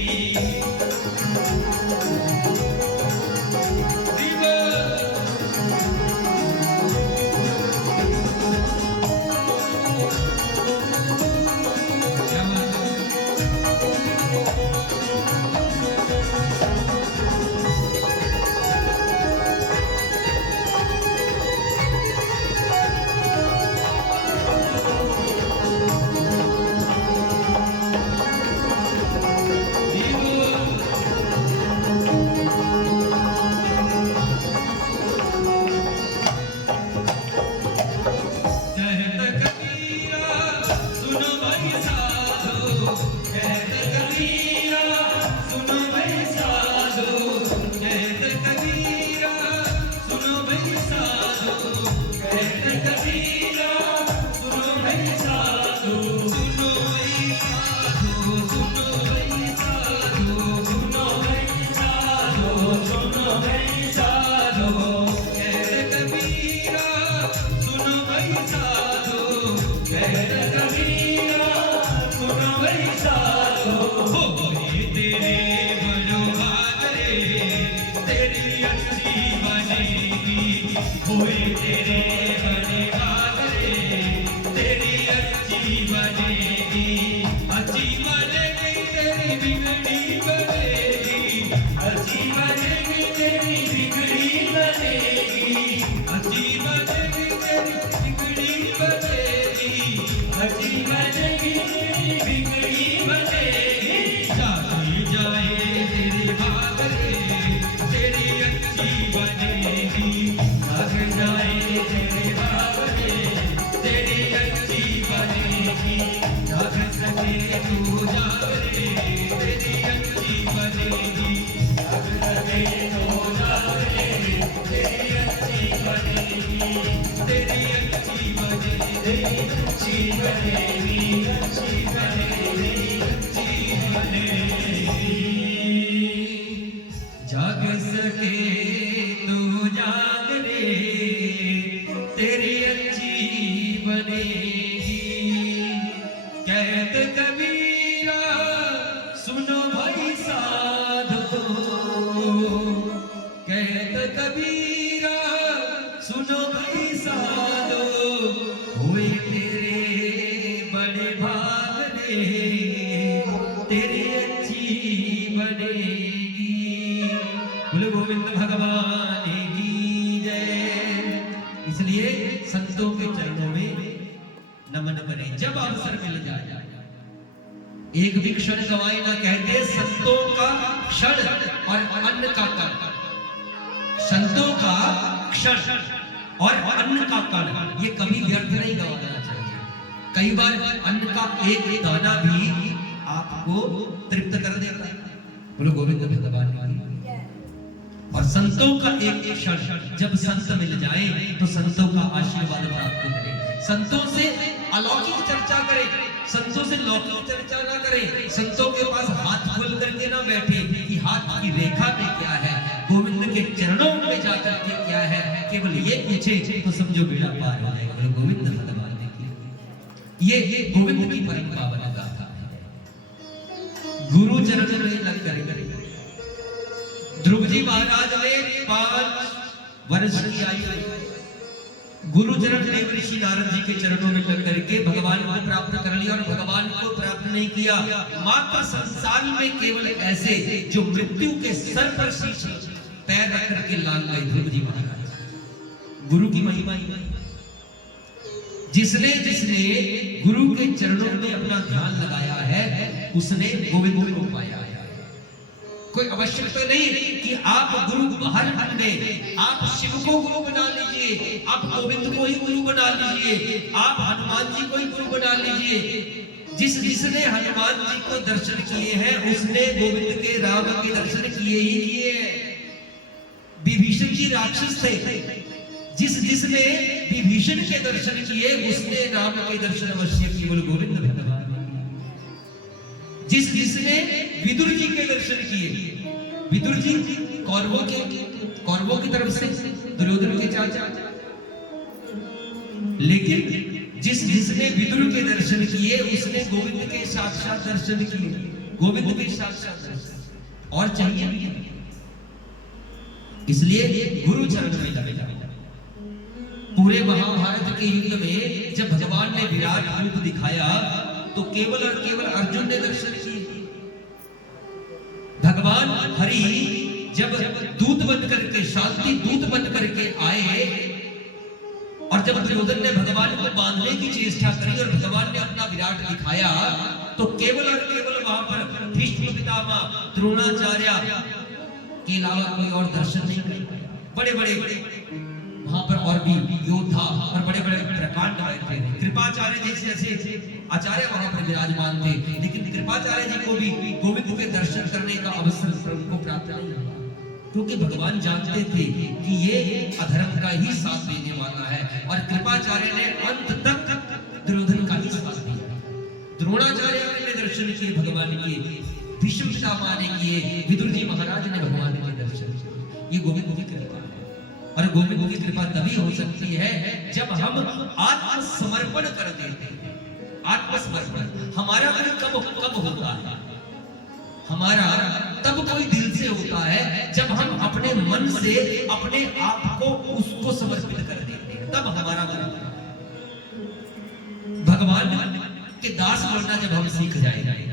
जाग सके तू जाग रे, तेरी अच्छी बनेगी, कहत कबीरा सुनो भाई साधो, कहत कबीरा सुनो भाई साधो, हुए तेरे बड़े भाग रे, तेरी अच्छी बनेगी। बोलो गोविंद भगवान की जय। इसलिए संतों के चरणों में नमन करें जब अवसर मिल जाए, एक भी क्षण गवाए ना, कहते संतों का क्षण और अन्न का कण, संतों का क्षण और अन्न का कण ये कभी व्यर्थ नहीं गवाना चाहिए। कई बार अन्न का एक दाना भी आपको तृप्त कर देता है। बोलो गोविंद भगवान की। और संतों का एक क्षण जब संत मिल जाए तो संतों का आशीर्वाद प्राप्त करें, संतों से अलौकिक चर्चा करें, संतों से लौकिक चर्चा ना करें, संतों के पास हाथ खोल करके ना बैठे कि हाथ की रेखा में क्या है, गोविंद के चरणों में जाकर के क्या है, केवल ये पूछे तो समझो बेड़ा पार हो जाएगा। बोलो गोविंद भगवान की। ये गोविंद की परम पावन गाथा है। गुरु चरण में लग कर ध्रुव जी महाराज ने 5 वर्ष की आयु गुरुचरण देव ऋषि नारद जी के चरणों में लग करके भगवान को प्राप्त कर लिया, और भगवान को प्राप्त नहीं किया, मात्र संसार में केवल ऐसे जो मृत्यु के सर पर शीश पैर रख करके लाल गए ध्रुव जी महाराज। गुरु की महिमा, जिसने जिसने गुरु के चरणों में अपना ध्यान लगाया है उसने गोविंद को पाया है। कोई आवश्यकता तो नहीं कि आप गुरु बाहर ढूंढे, आप शिव को गुरु बना लीजिए, आप गोविंद को ही गुरु बना लीजिए, आप हनुमान जी को ही गुरु बना लीजिए। जिसने हनुमान जी को दर्शन किए हैं उसने गोविंद के राम के दर्शन किए ही किए हैं। विभीषण जी राक्षस थे, जिसने विभीषण के दर्शन किए उसने राम के दर्शन अवश्य केवल गोविंद भगवान। जिसने विदुर जी के दर्शन किए, विदुर जी कौरवों की तरफ से दुर्योधन के चाचा, लेकिन जिसने विदुर के दर्शन किए उसने गोविंद के साक्षात दर्शन किए, गोविंद के साक्षात दर्शन। और चाहिए भी, इसलिए गुरु चरण में लगे। पूरे महाभारत के युद्ध में जब भगवान ने विराट रूप दिखाया तो केवल और केवल अर्जुन ने दर्शन किए। भगवान हरि जब दूत बन करके, शांति दूत बन करके आए, और जब दुर्योधन ने भगवान को बांधने की चेष्टा करी और भगवान ने अपना विराट दिखाया, तो केवल और केवल वहां पर भीष्म पितामह, द्रोणाचार्य के अलावा कोई और दर्शन नहीं कर पाया। बड़े बड़े वहां पर और भी योद्धा और बड़े बड़े प्रकांड आए थे। कृपाचार्य जैसे ऐसे आचार्य वहां पर विराजमान थे, लेकिन कृपाचार्य जी को भी गोविंद के दर्शन करने का अवसर प्रभु को प्राप्त नहीं हुआ, क्योंकि भगवान जानते थे कि ये अधर्म का ही साथ देने वाला है। और कृपाचार्य ने अंत तक दुर्योधन का ही साथ दिया। द्रोणाचार्य ने दर्शन किए भगवान के, भीष्म पितामह ने किए, विदुर जी महाराज ने भगवान के दर्शन किए। ये गोविंद की कृपा है, और गोविंद की कृपा तभी हो सकती है जब हम आत्मसमर्पण कर देते हैं। आत्मसमर्पण हमारा कब होता है? हमारा तब कोई दिल से होता है जब हम अपने मन से अपने आप को उसको समर्पित कर देते हैं, तब हमारा मन। भगवान के दास बनना जब हम सीख जाएंगे,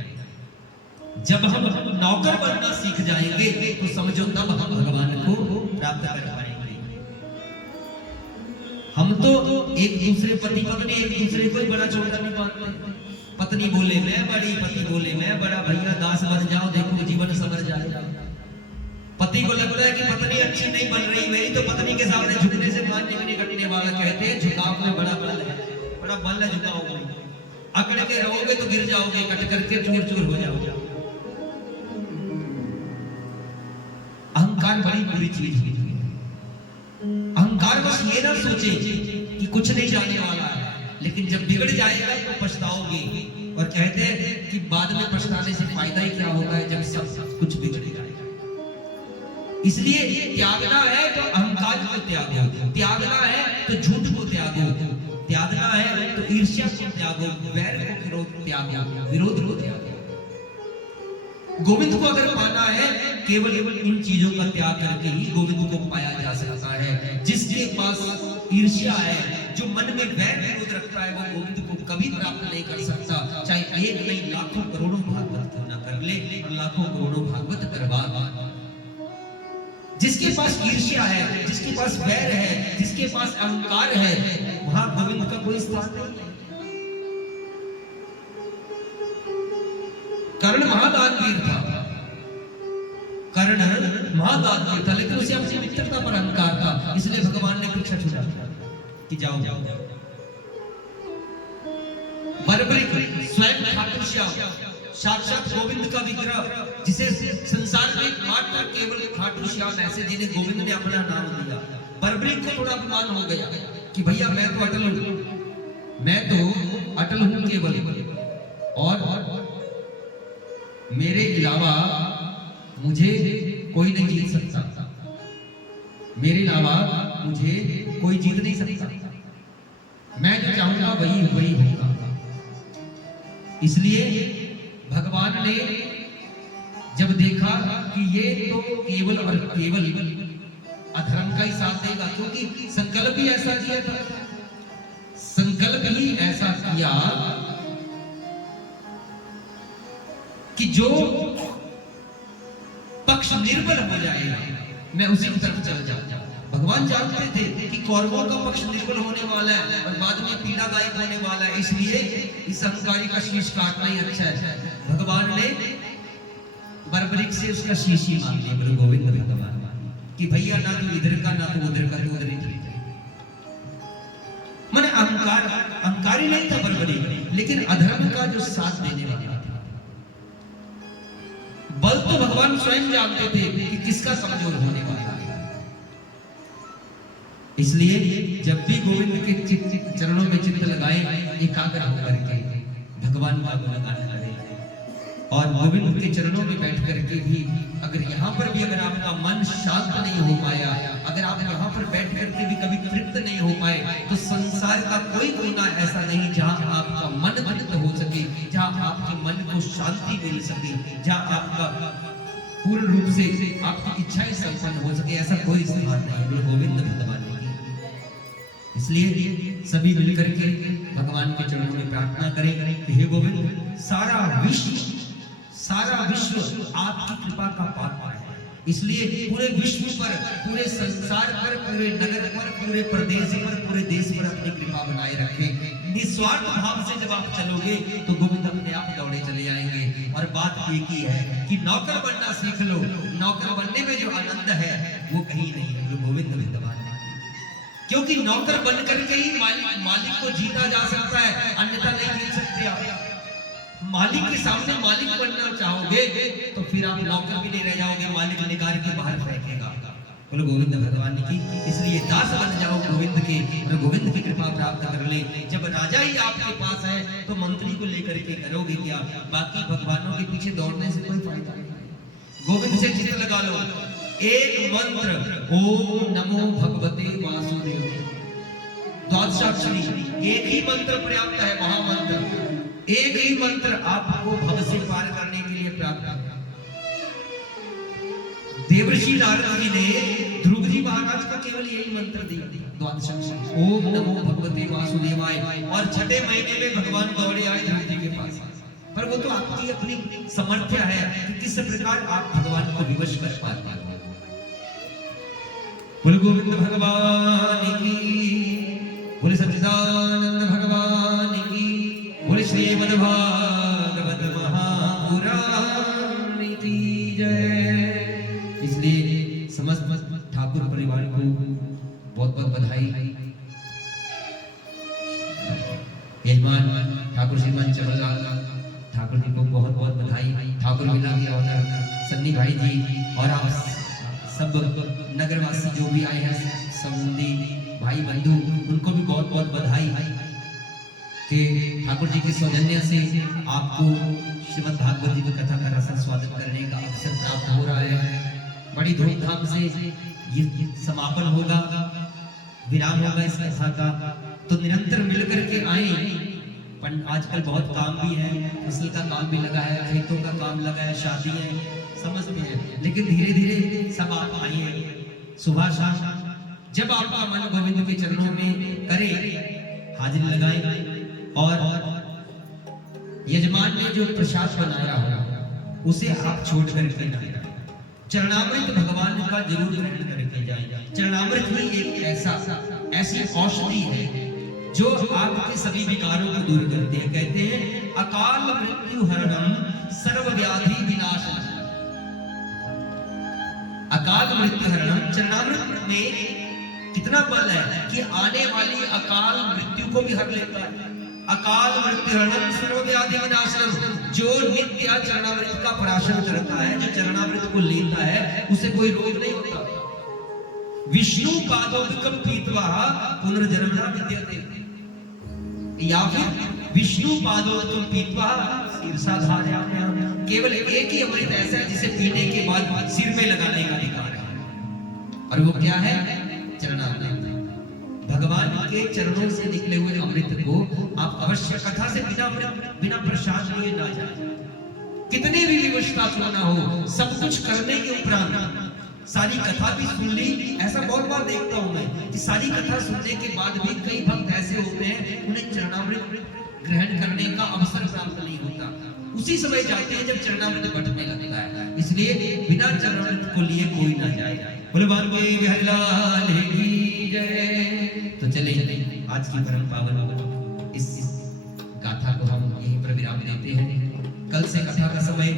जब हम नौकर बनना सीख जाएंगे, तो समझो तब हम भगवान को प्राप्त कर पाएंगे। हम तो एक दूसरे पति पत्नी एक दूसरे को बड़ा छोटा नहीं मानते। पत्नी बोले मैं बड़ी, पति बोले मैं बड़ा, भैया दास बन जाओ, देखो जीवन संवर जाएगा। पति को लगता है कि पत्नी अच्छी नहीं बन रही मेरी, तो पत्नी के सामने झुकने से मानने के लिए कटने वाला कहते हैं झुकाव में बड़ा बल है, बड़ा बल है झुकाव में। अकड़ के रहोगे तो गिर जाओगे, कट करके चूर चूर हो जाओगे। अहंकार बड़ी बुरी चीज है। अहंकार बस ये ना सोचे कि कुछ नहीं जाने वाला है, लेकिन जब बिगड़ जाएगा तो पछताओगे। और कहते हैं कि बाद में पछताने से फायदा ही क्या होता है जब सब कुछ बिगड़ जाएगा। इसलिए त्यागना है तो अहंकार को त्यागो, त्यागना है तो झूठ को त्यागो, त्यागना है तो ईर्ष्या को त्यागो, वैर को त्यागो, विरोध को त्यागो। गोविंद को अगर पाना है केवल इन चीजों का त्याग करके ही गोविंद को पाया जा सकता है। जिसके पास ईर्ष्या है, जो मन में वैर विरोध रखता है, वो गोविंद को कभी प्राप्त नहीं कर सकता, चाहे एक नहीं लाखों करोड़ों भागवत क्यों ना कर ले, और लाखों करोड़ों भागवत करवा। जिसके पास ईर्ष्या है, जिसके पास वैर है, जिसके पास अहंकार है, वहां गोविंद का कोई स्थान नहीं है। कर्ण महादानवीर था, कर्ण महादानवीर था, लेकिन उसे अपनी मित्रता पर अहंकार था, इसलिए भगवान ने पीछा छुड़ा कि जाओ जाओ। बर्बरिक स्वयं ठाकुर श्याम, साक्षात गोविंद का विग्रह, जिसे संसार में मात्र केवल ठाकुर श्याम ऐसे जिन्हें गोविंद ने अपना नाम दिया। बर्बरिक को थोड़ा अभिमान हो गया कि भैया मैं तो अटल हूं, मैं तो अटल हूं केवल, और मेरे अलावा मुझे कोई नहीं जीत सकता, मेरे अलावा मुझे कोई जीत नहीं सकता, मैं जो चाहूंगा वही होगा। इसलिए भगवान ने जब देखा कि ये तो केवल और केवल अधर्म का ही साथ देगा, क्योंकि संकल्प ही ऐसा किया था, संकल्प ही ऐसा किया कि जो पक्ष निर्बल हो जाएगा मैं उसी की तरफ चल जाऊंगा। भगवान जानते थे कि कौरवों का पक्ष निर्बल होने वाला है और बाद में पीड़ादायक होने वाला है, इसलिए इस अहंकारी का शीश काटना ही अच्छा है। भगवान ने बर्बरिक से उसका शीश ही मांग लिया, गुरु गोविंद भगवान, कि भैया ना तू इधर का ना तू उधर का, तू उधर ही। मैंने अहंकारी नहीं था बर्बरिक, लेकिन अधर्म का जो साथ देने वाला था। बल तो भगवान स्वयं जानते थे कि किसका कमजोर होने वाला है, इसलिए जब भी गोविंद के चरणों में चित्त लगाए एकाग्र होकर के भगवान का गुणगान करें, और गोविंद के चरणों में बैठ करके भी अगर यहाँ पर भी अगर आपका मन शांत नहीं हो पाया, अगर आप यहाँ पर बैठ करके भी कभी तृप्त नहीं हो पाए, तो संसार का कोई कोना ऐसा नहीं जहाँ आपका मन तृप्त हो सके, जहाँ आपके मन को शांति मिल सके, जहाँ आपका पूर्ण रूप से आपकी इच्छाएं संपन्न हो सके, ऐसा कोई स्थान नहीं है गोविंद भगवान ने। इसलिए सभी मिलकर के भगवान के चरणों में प्रार्थना करें कि हे गोविंद, सारा विश्व आपकी कृपा का पात्र है, इसलिए पूरे विश्व पर, पूरे संसार पर, पूरे नगर पर, पूरे प्रदेश पर, पूरे देश पर अपनी कृपा बनाए रखें। निस्वार्थ भाव से जब आप चलोगे तो गोविंद अपने आप दौड़े चले आएंगे। और बात एक ही है कि नौकर बनना सीख लो, नौकर बनने में जो आनंद है वो कहीं नहीं है, जो गोविंद विद्यमान है, क्योंकि नौकर बन करके ही मालिक को जीता जा सकता है, अन्यथा नहीं जीत सकते आप। मालिक के सामने मालिक बनना चाहोगे तो फिर आप नौकर भी नहीं रह जाओगे, मालिक निकाल के बाहर फेंकेगा। बोलो गोविंद भगवान की। इसलिए दास बन जाओ गोविंद के, और गोविंद की कृपा प्राप्त कर ले। जब राजा ही आपके पास है तो मंत्री को लेकर के करोगे क्या? बाकी भगवानों के पीछे दौड़ने से कोई फायदा नहीं। गोविंद से चित्त लगा लो, एक मंत्र ओम नमो भगवते वासुदेव, द्वादशाक्षरी, एक ही मंत्र पर्याप्त है, महामंत्र। एक ही मंत्र आपको भव से पार करने के लिए प्राप्त है। देवर्षि नारद जी ने ध्रुव जी महाराज का केवल यही मंत्र दिया, द्वादशाक्षरी ओम नमो भगवते वासुदेवाय, और छठे महीने में भगवान दौड़े आए ध्रुव जी के पास। पर वो तो आपकी अपनी समर्थ्य है कि किस प्रकार आप भगवान को विवश कर पाते हैं। बोल गोविंद भगवान की, बोले सच्चिदानंद भगवान की, बोले श्रीमद् भागवत महापुराण की जय। इसलिए समस्त ठाकुर परिवार को बहुत बहुत बधाई। यजमान ठाकुर श्रीमान चमनलाल ठाकुर जी को बहुत बहुत बधाई। ठाकुर विला के ऑनर सन्नी भाई जी और आप सब नगरवासी जो भी आए हैं, संबंधी भाई बंधु, उनको भी बहुत बहुत बधाई कि ठाकुर जी के सौजन्य से आपको श्रीमद् भागवत जी की कथा का रसन स्वागत करने का अवसर प्राप्त हो रहा है। बड़ी धूमधाम से ये समापन होगा, विराम होगा इस कथा का। तो निरंतर मिलकर के आए। आजकल बहुत काम भी है, फसल का काम भी लगा है, खेतों का काम लगा है, शादी है, समझ में है, लेकिन धीरे धीरे सब आप आइए। सुबह शाम जब आपका मन गोविंद के चरणों में करे, हाजिरी लगाए, और यजमान ने जो प्रसाद बनाया होगा उसे आप छोड़ करके ना, चरणामृत भगवान का जरूर ग्रहण करके जाए। चरणामृत ही एक ऐसी औषधि है जो आपके सभी विकारों को दूर करते हैं। कहते हैं अकाल मृत्यु हरणम सर्व व्याधि विनाशनम। अकाल मृत्यु हरणम, चरणामृत में कितना बल है कि आने वाली अकाल मृत्यु को भी हर लेता है। अकाल मृत्यु हरणम सर्व व्याधि विनाशनम, जो नित्य चरणामृत का प्राशन करता है, जो चरणामृत को लेता है, उसे कोई रोग नहीं होता। विष्णु पादोदकम पीत्वा पुनर्जन्म न विद्यते, या फिर विष्णु पादोदकम पीत्वा शीर्षाधारयाम्याम, केवल एक ही अमृत ऐसा है जिसे पीने के बाद सिर में लगाने का अधिकार है, और वो क्या है? चरणामृत। भगवान के चरणों से निकले हुए अमृत को आप अवश्य कथा से बिना प्रसाद लिए ना जाए। कितनी भी विवशता क्यों ना हो, सब कुछ करने के उपरांत सारी कथा भी सुन ली। ऐसा बहुत बार देखता हूं मैं कि सारी कथा सुनने के बाद भी कई भक्त ऐसे होते हैं उन्हें चरणामृत ग्रहण करने का अवसर प्राप्त नहीं होता, उसी समय जाते हैं जब चरणामृत घटने लगता है। इसलिए बिना चरणामृत को लिए कोई ना जाए। बोले बांके बिहारी लाल की जय। तो चले आज की परम पावन इस गाथा को हम यहीं पर विराम देते हैं। कल से कथा का समय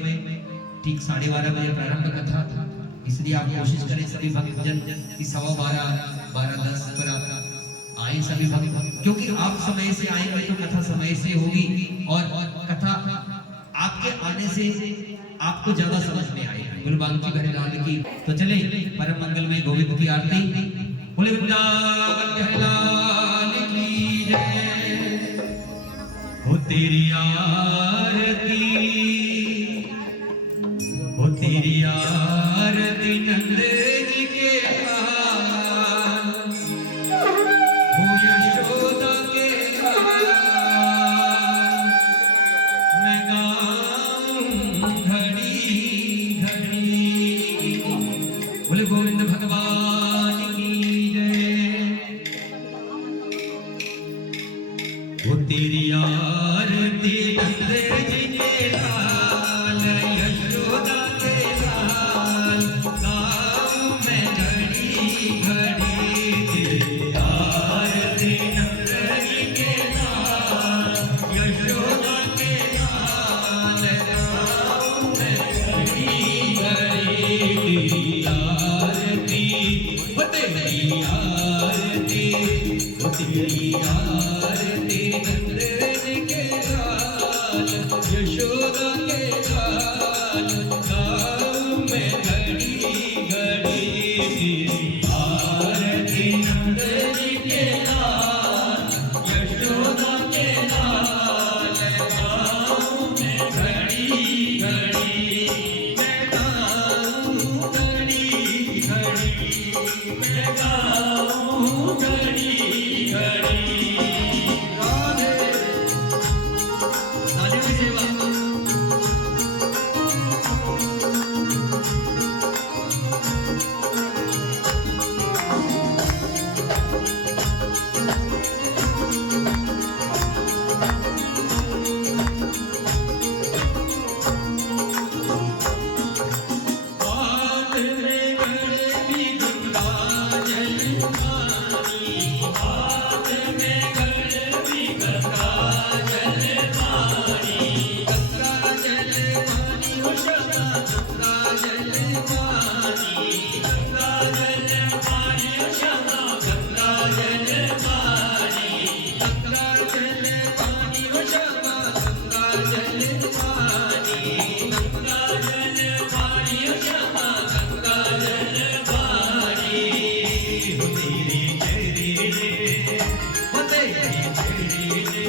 ठीक 12:30 बजे प्रारंभ कथा था, इसलिए आप कोशिश करें सभी भक्तजन कि 12:15 12:10 पर आप आए सभी भक्त, क्योंकि आप समय से आएंगे तो कथा समय से होगी और कथा आपके आने से आपको ज्यादा समझ में आएगी। गुरु बांकी बिहारी लाल की। तो चले परम मंगल में गोविंद की आरती। बोले वृंदावन बिहारी लाल की जय। हो तेरी आरती, हो तेरी आरती नंद जी के लाल, हो यशोदा के लाल, मैं गाऊं घड़ी घड़ी। बोले गोविंद भगवान की जय। वो तेरी आरती नंद जी के लाल, यशोदा के लाल, गाऊं मैं घड़ी घड़ी। तेरी आरती नंद जी के लाल, यशोदा के लाल, गाऊं मैं घड़ी घड़ी। तेरी आरती, वो तेरी आरती, वो तेरी आरती नंद जी के लाल, यशोदा के लाल, गाऊं मैं घड़ी घड़ी। तेरी आरती नंद जी के लाल, यशोदा के लाल, गाऊं मैं घड़ी घड़ी। मैं गाऊं घड़ी घड़ी, मैं गाऊं घड़ी घड़ी। राधे राधे की सेवा। हाथ में गड़बी गंगा जल पानी, हाथ में गड़बी गंगा जल पानी, गंगा जल पानी हो शमा, गंगा जल पानी, गंगा जल पानी हो शमा, गंगा जल पानी, गंगा जल पानी हो शमा, गंगा जल पानी, गंगा जल पानी हो शमा, गंगा जल पानी। हो तेरी चेरी रे, हो तेरी चेरी रे,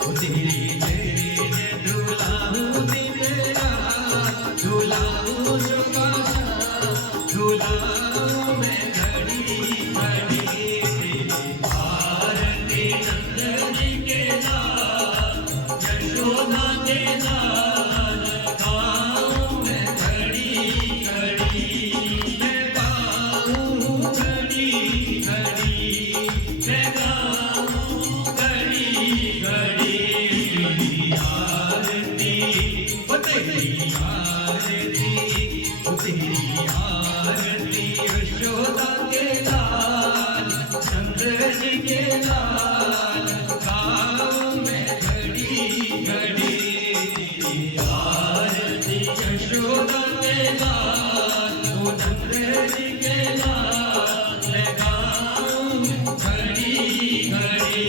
हो तेरी चेरी रे, दुलाऊं दिन रात, दुलाऊं सुबह, दुलाऊं मैं घड़ी घड़ी। तेरी आरती नंद जी के लाल, यशोदा के लाल, गाऊं मैं घड़ी घड़ी। मैं गाऊं घड़ी घड़ी, मैं गाऊं घड़ी घड़ी। तेरी आरती, वो तेरी आरती, वो तेरी आरती यशोदा के लाल, नंद जी के लाल, गाऊं मैं घड़ी घड़ी। तेरी आरती यशोदा के लाल, वो नंद जी के लाल, मैं गाऊं घड़ी घड़ी।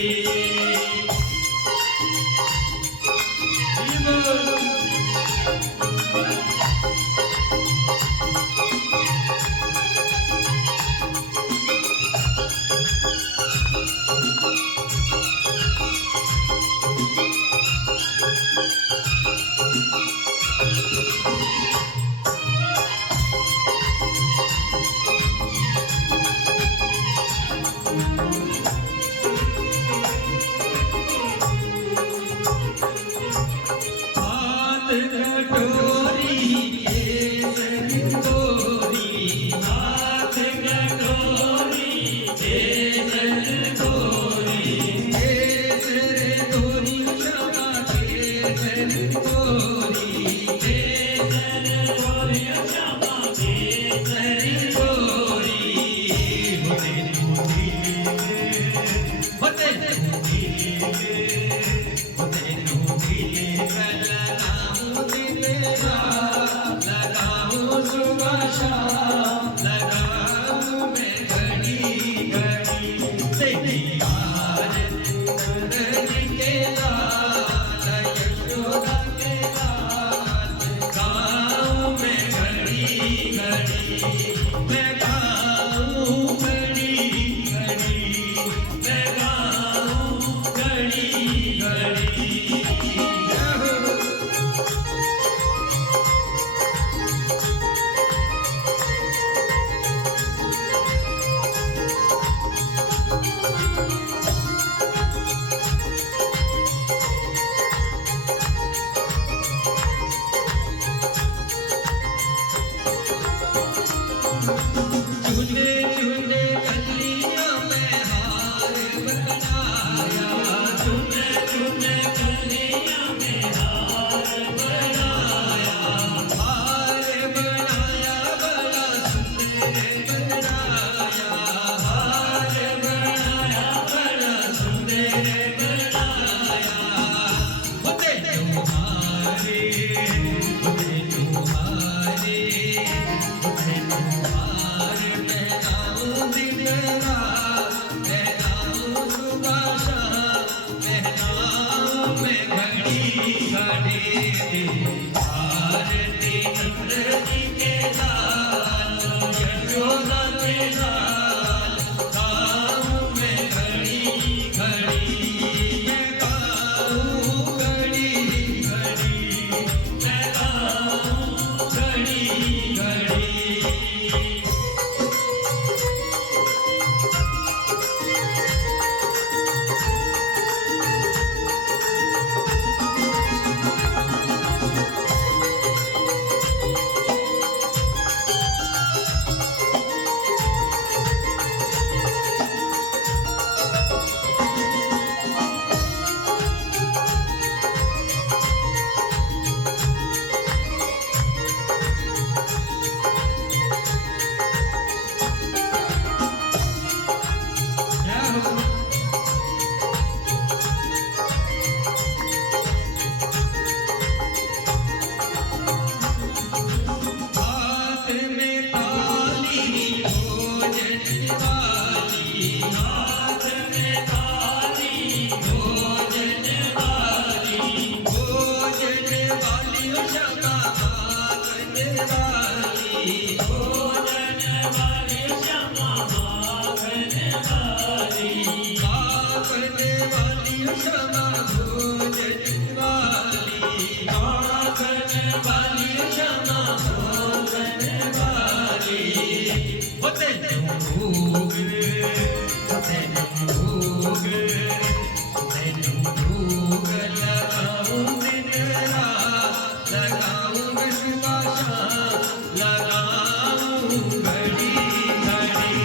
जीवन हाथ में थाली भोजन वाली भोजन वाली क्षमा मांगने वाली भोजन वाली क्षमा मांगने वाली मांगने वाली क्षमा भोजन वाली मांगने वाली क्षमा भोजन वाली होते भोग भोग भोग लगाऊं दिन रात लगाऊं सुबह शाम लगाऊं घड़ी घड़ी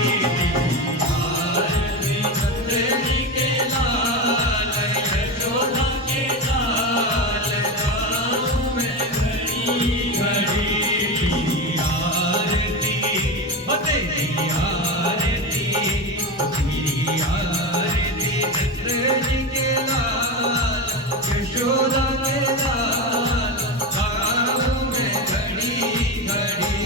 आरती नंदनी के लाल यशोदा के लाल लगाऊं मैं घड़ी घड़ी आरती तेरी आरती तेरी आरती नंदनी के लाल यशोदा के लाल लगाऊं मैं घड़ी घड़ी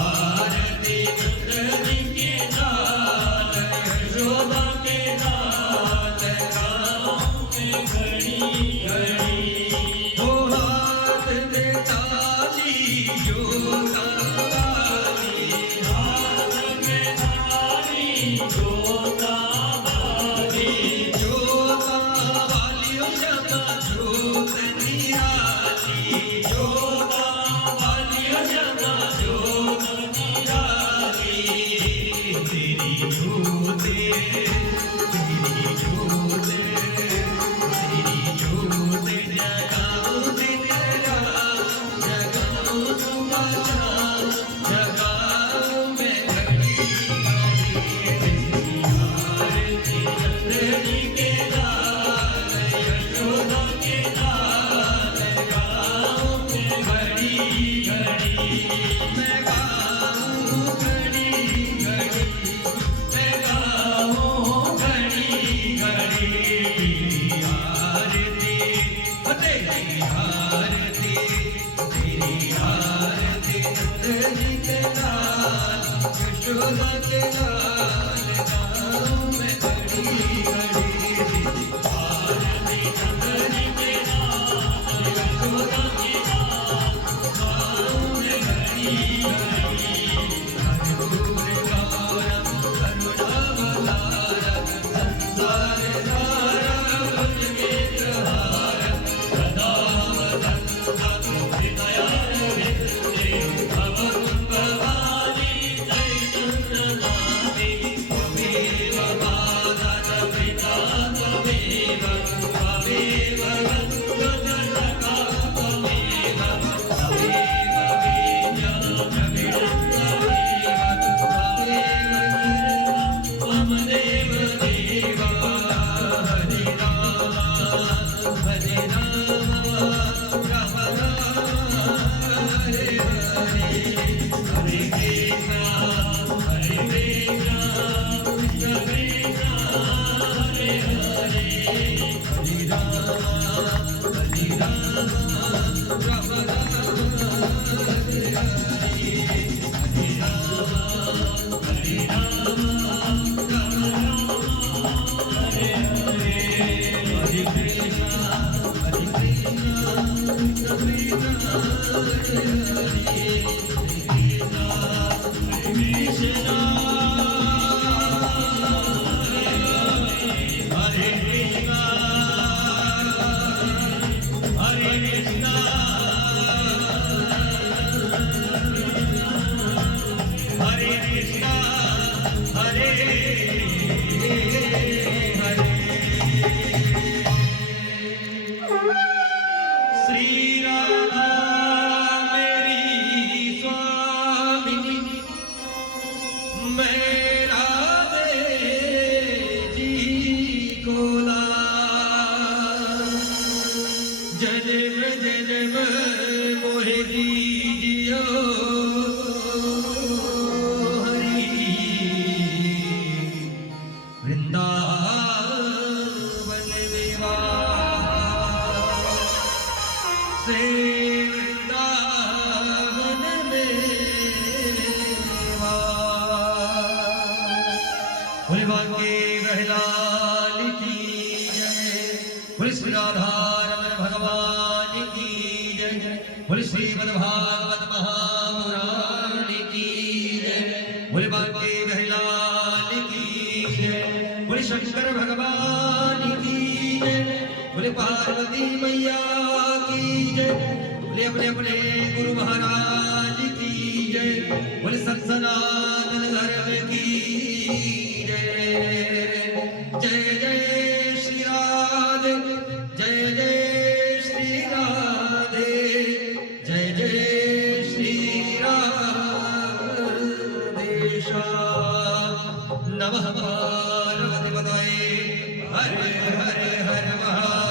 आरती नंदनी के लाल यशोदा के लाल लगाऊं मैं घड़ी घड़ी वो हाथ में ताली जोगा वाली हाथ में थाली जोगा वाली जोगा वाली क्षमा जोत निराली जोगा वाली क्षमा जोत निराली तेरी जोत जगाऊं दिन रात जगाऊं सुबह शाम जगाऊं मैं घड़ी आरती नंदनी के लाल यशोदा के लाल गाऊं मैं घड़ी घड़ी मैं गाऊं घड़ी घड़ी मैं गाऊं घड़ी घड़ी आरती तेरी आरती तेरी आरती नंदनी के लाल यशोदा के लाल गाऊं मैं घड़ी घड़ी आरती नंदनी के लाल यशोदा के लाल गाऊं मैं घड़ी घड़ी कर्पूर गौरम करुणावतारम संसार सारम भुजगेन्द्रहारम सदा वदन्तं हृदयारविन्दे भवं भवानी चैतन्यनाथ बोले बांके बहलाल की जय, बोले श्री राधारमण भगवान की जय, बोले श्रीमद् भागवत महापुराण की जय, बोले बांके बहलाल की जय, बोले शंकर भगवान की जय, बोले पार्वती मैया की जय, बोले अपने अपने गुरु महाराज की जय, बोले सत्सनातन धर्म की जय। जय जय श्री राधे, जय जय श्री राधे, जय जय श्री राधेश्याम। नमः पार्वती पतये, हरे हरे हर महा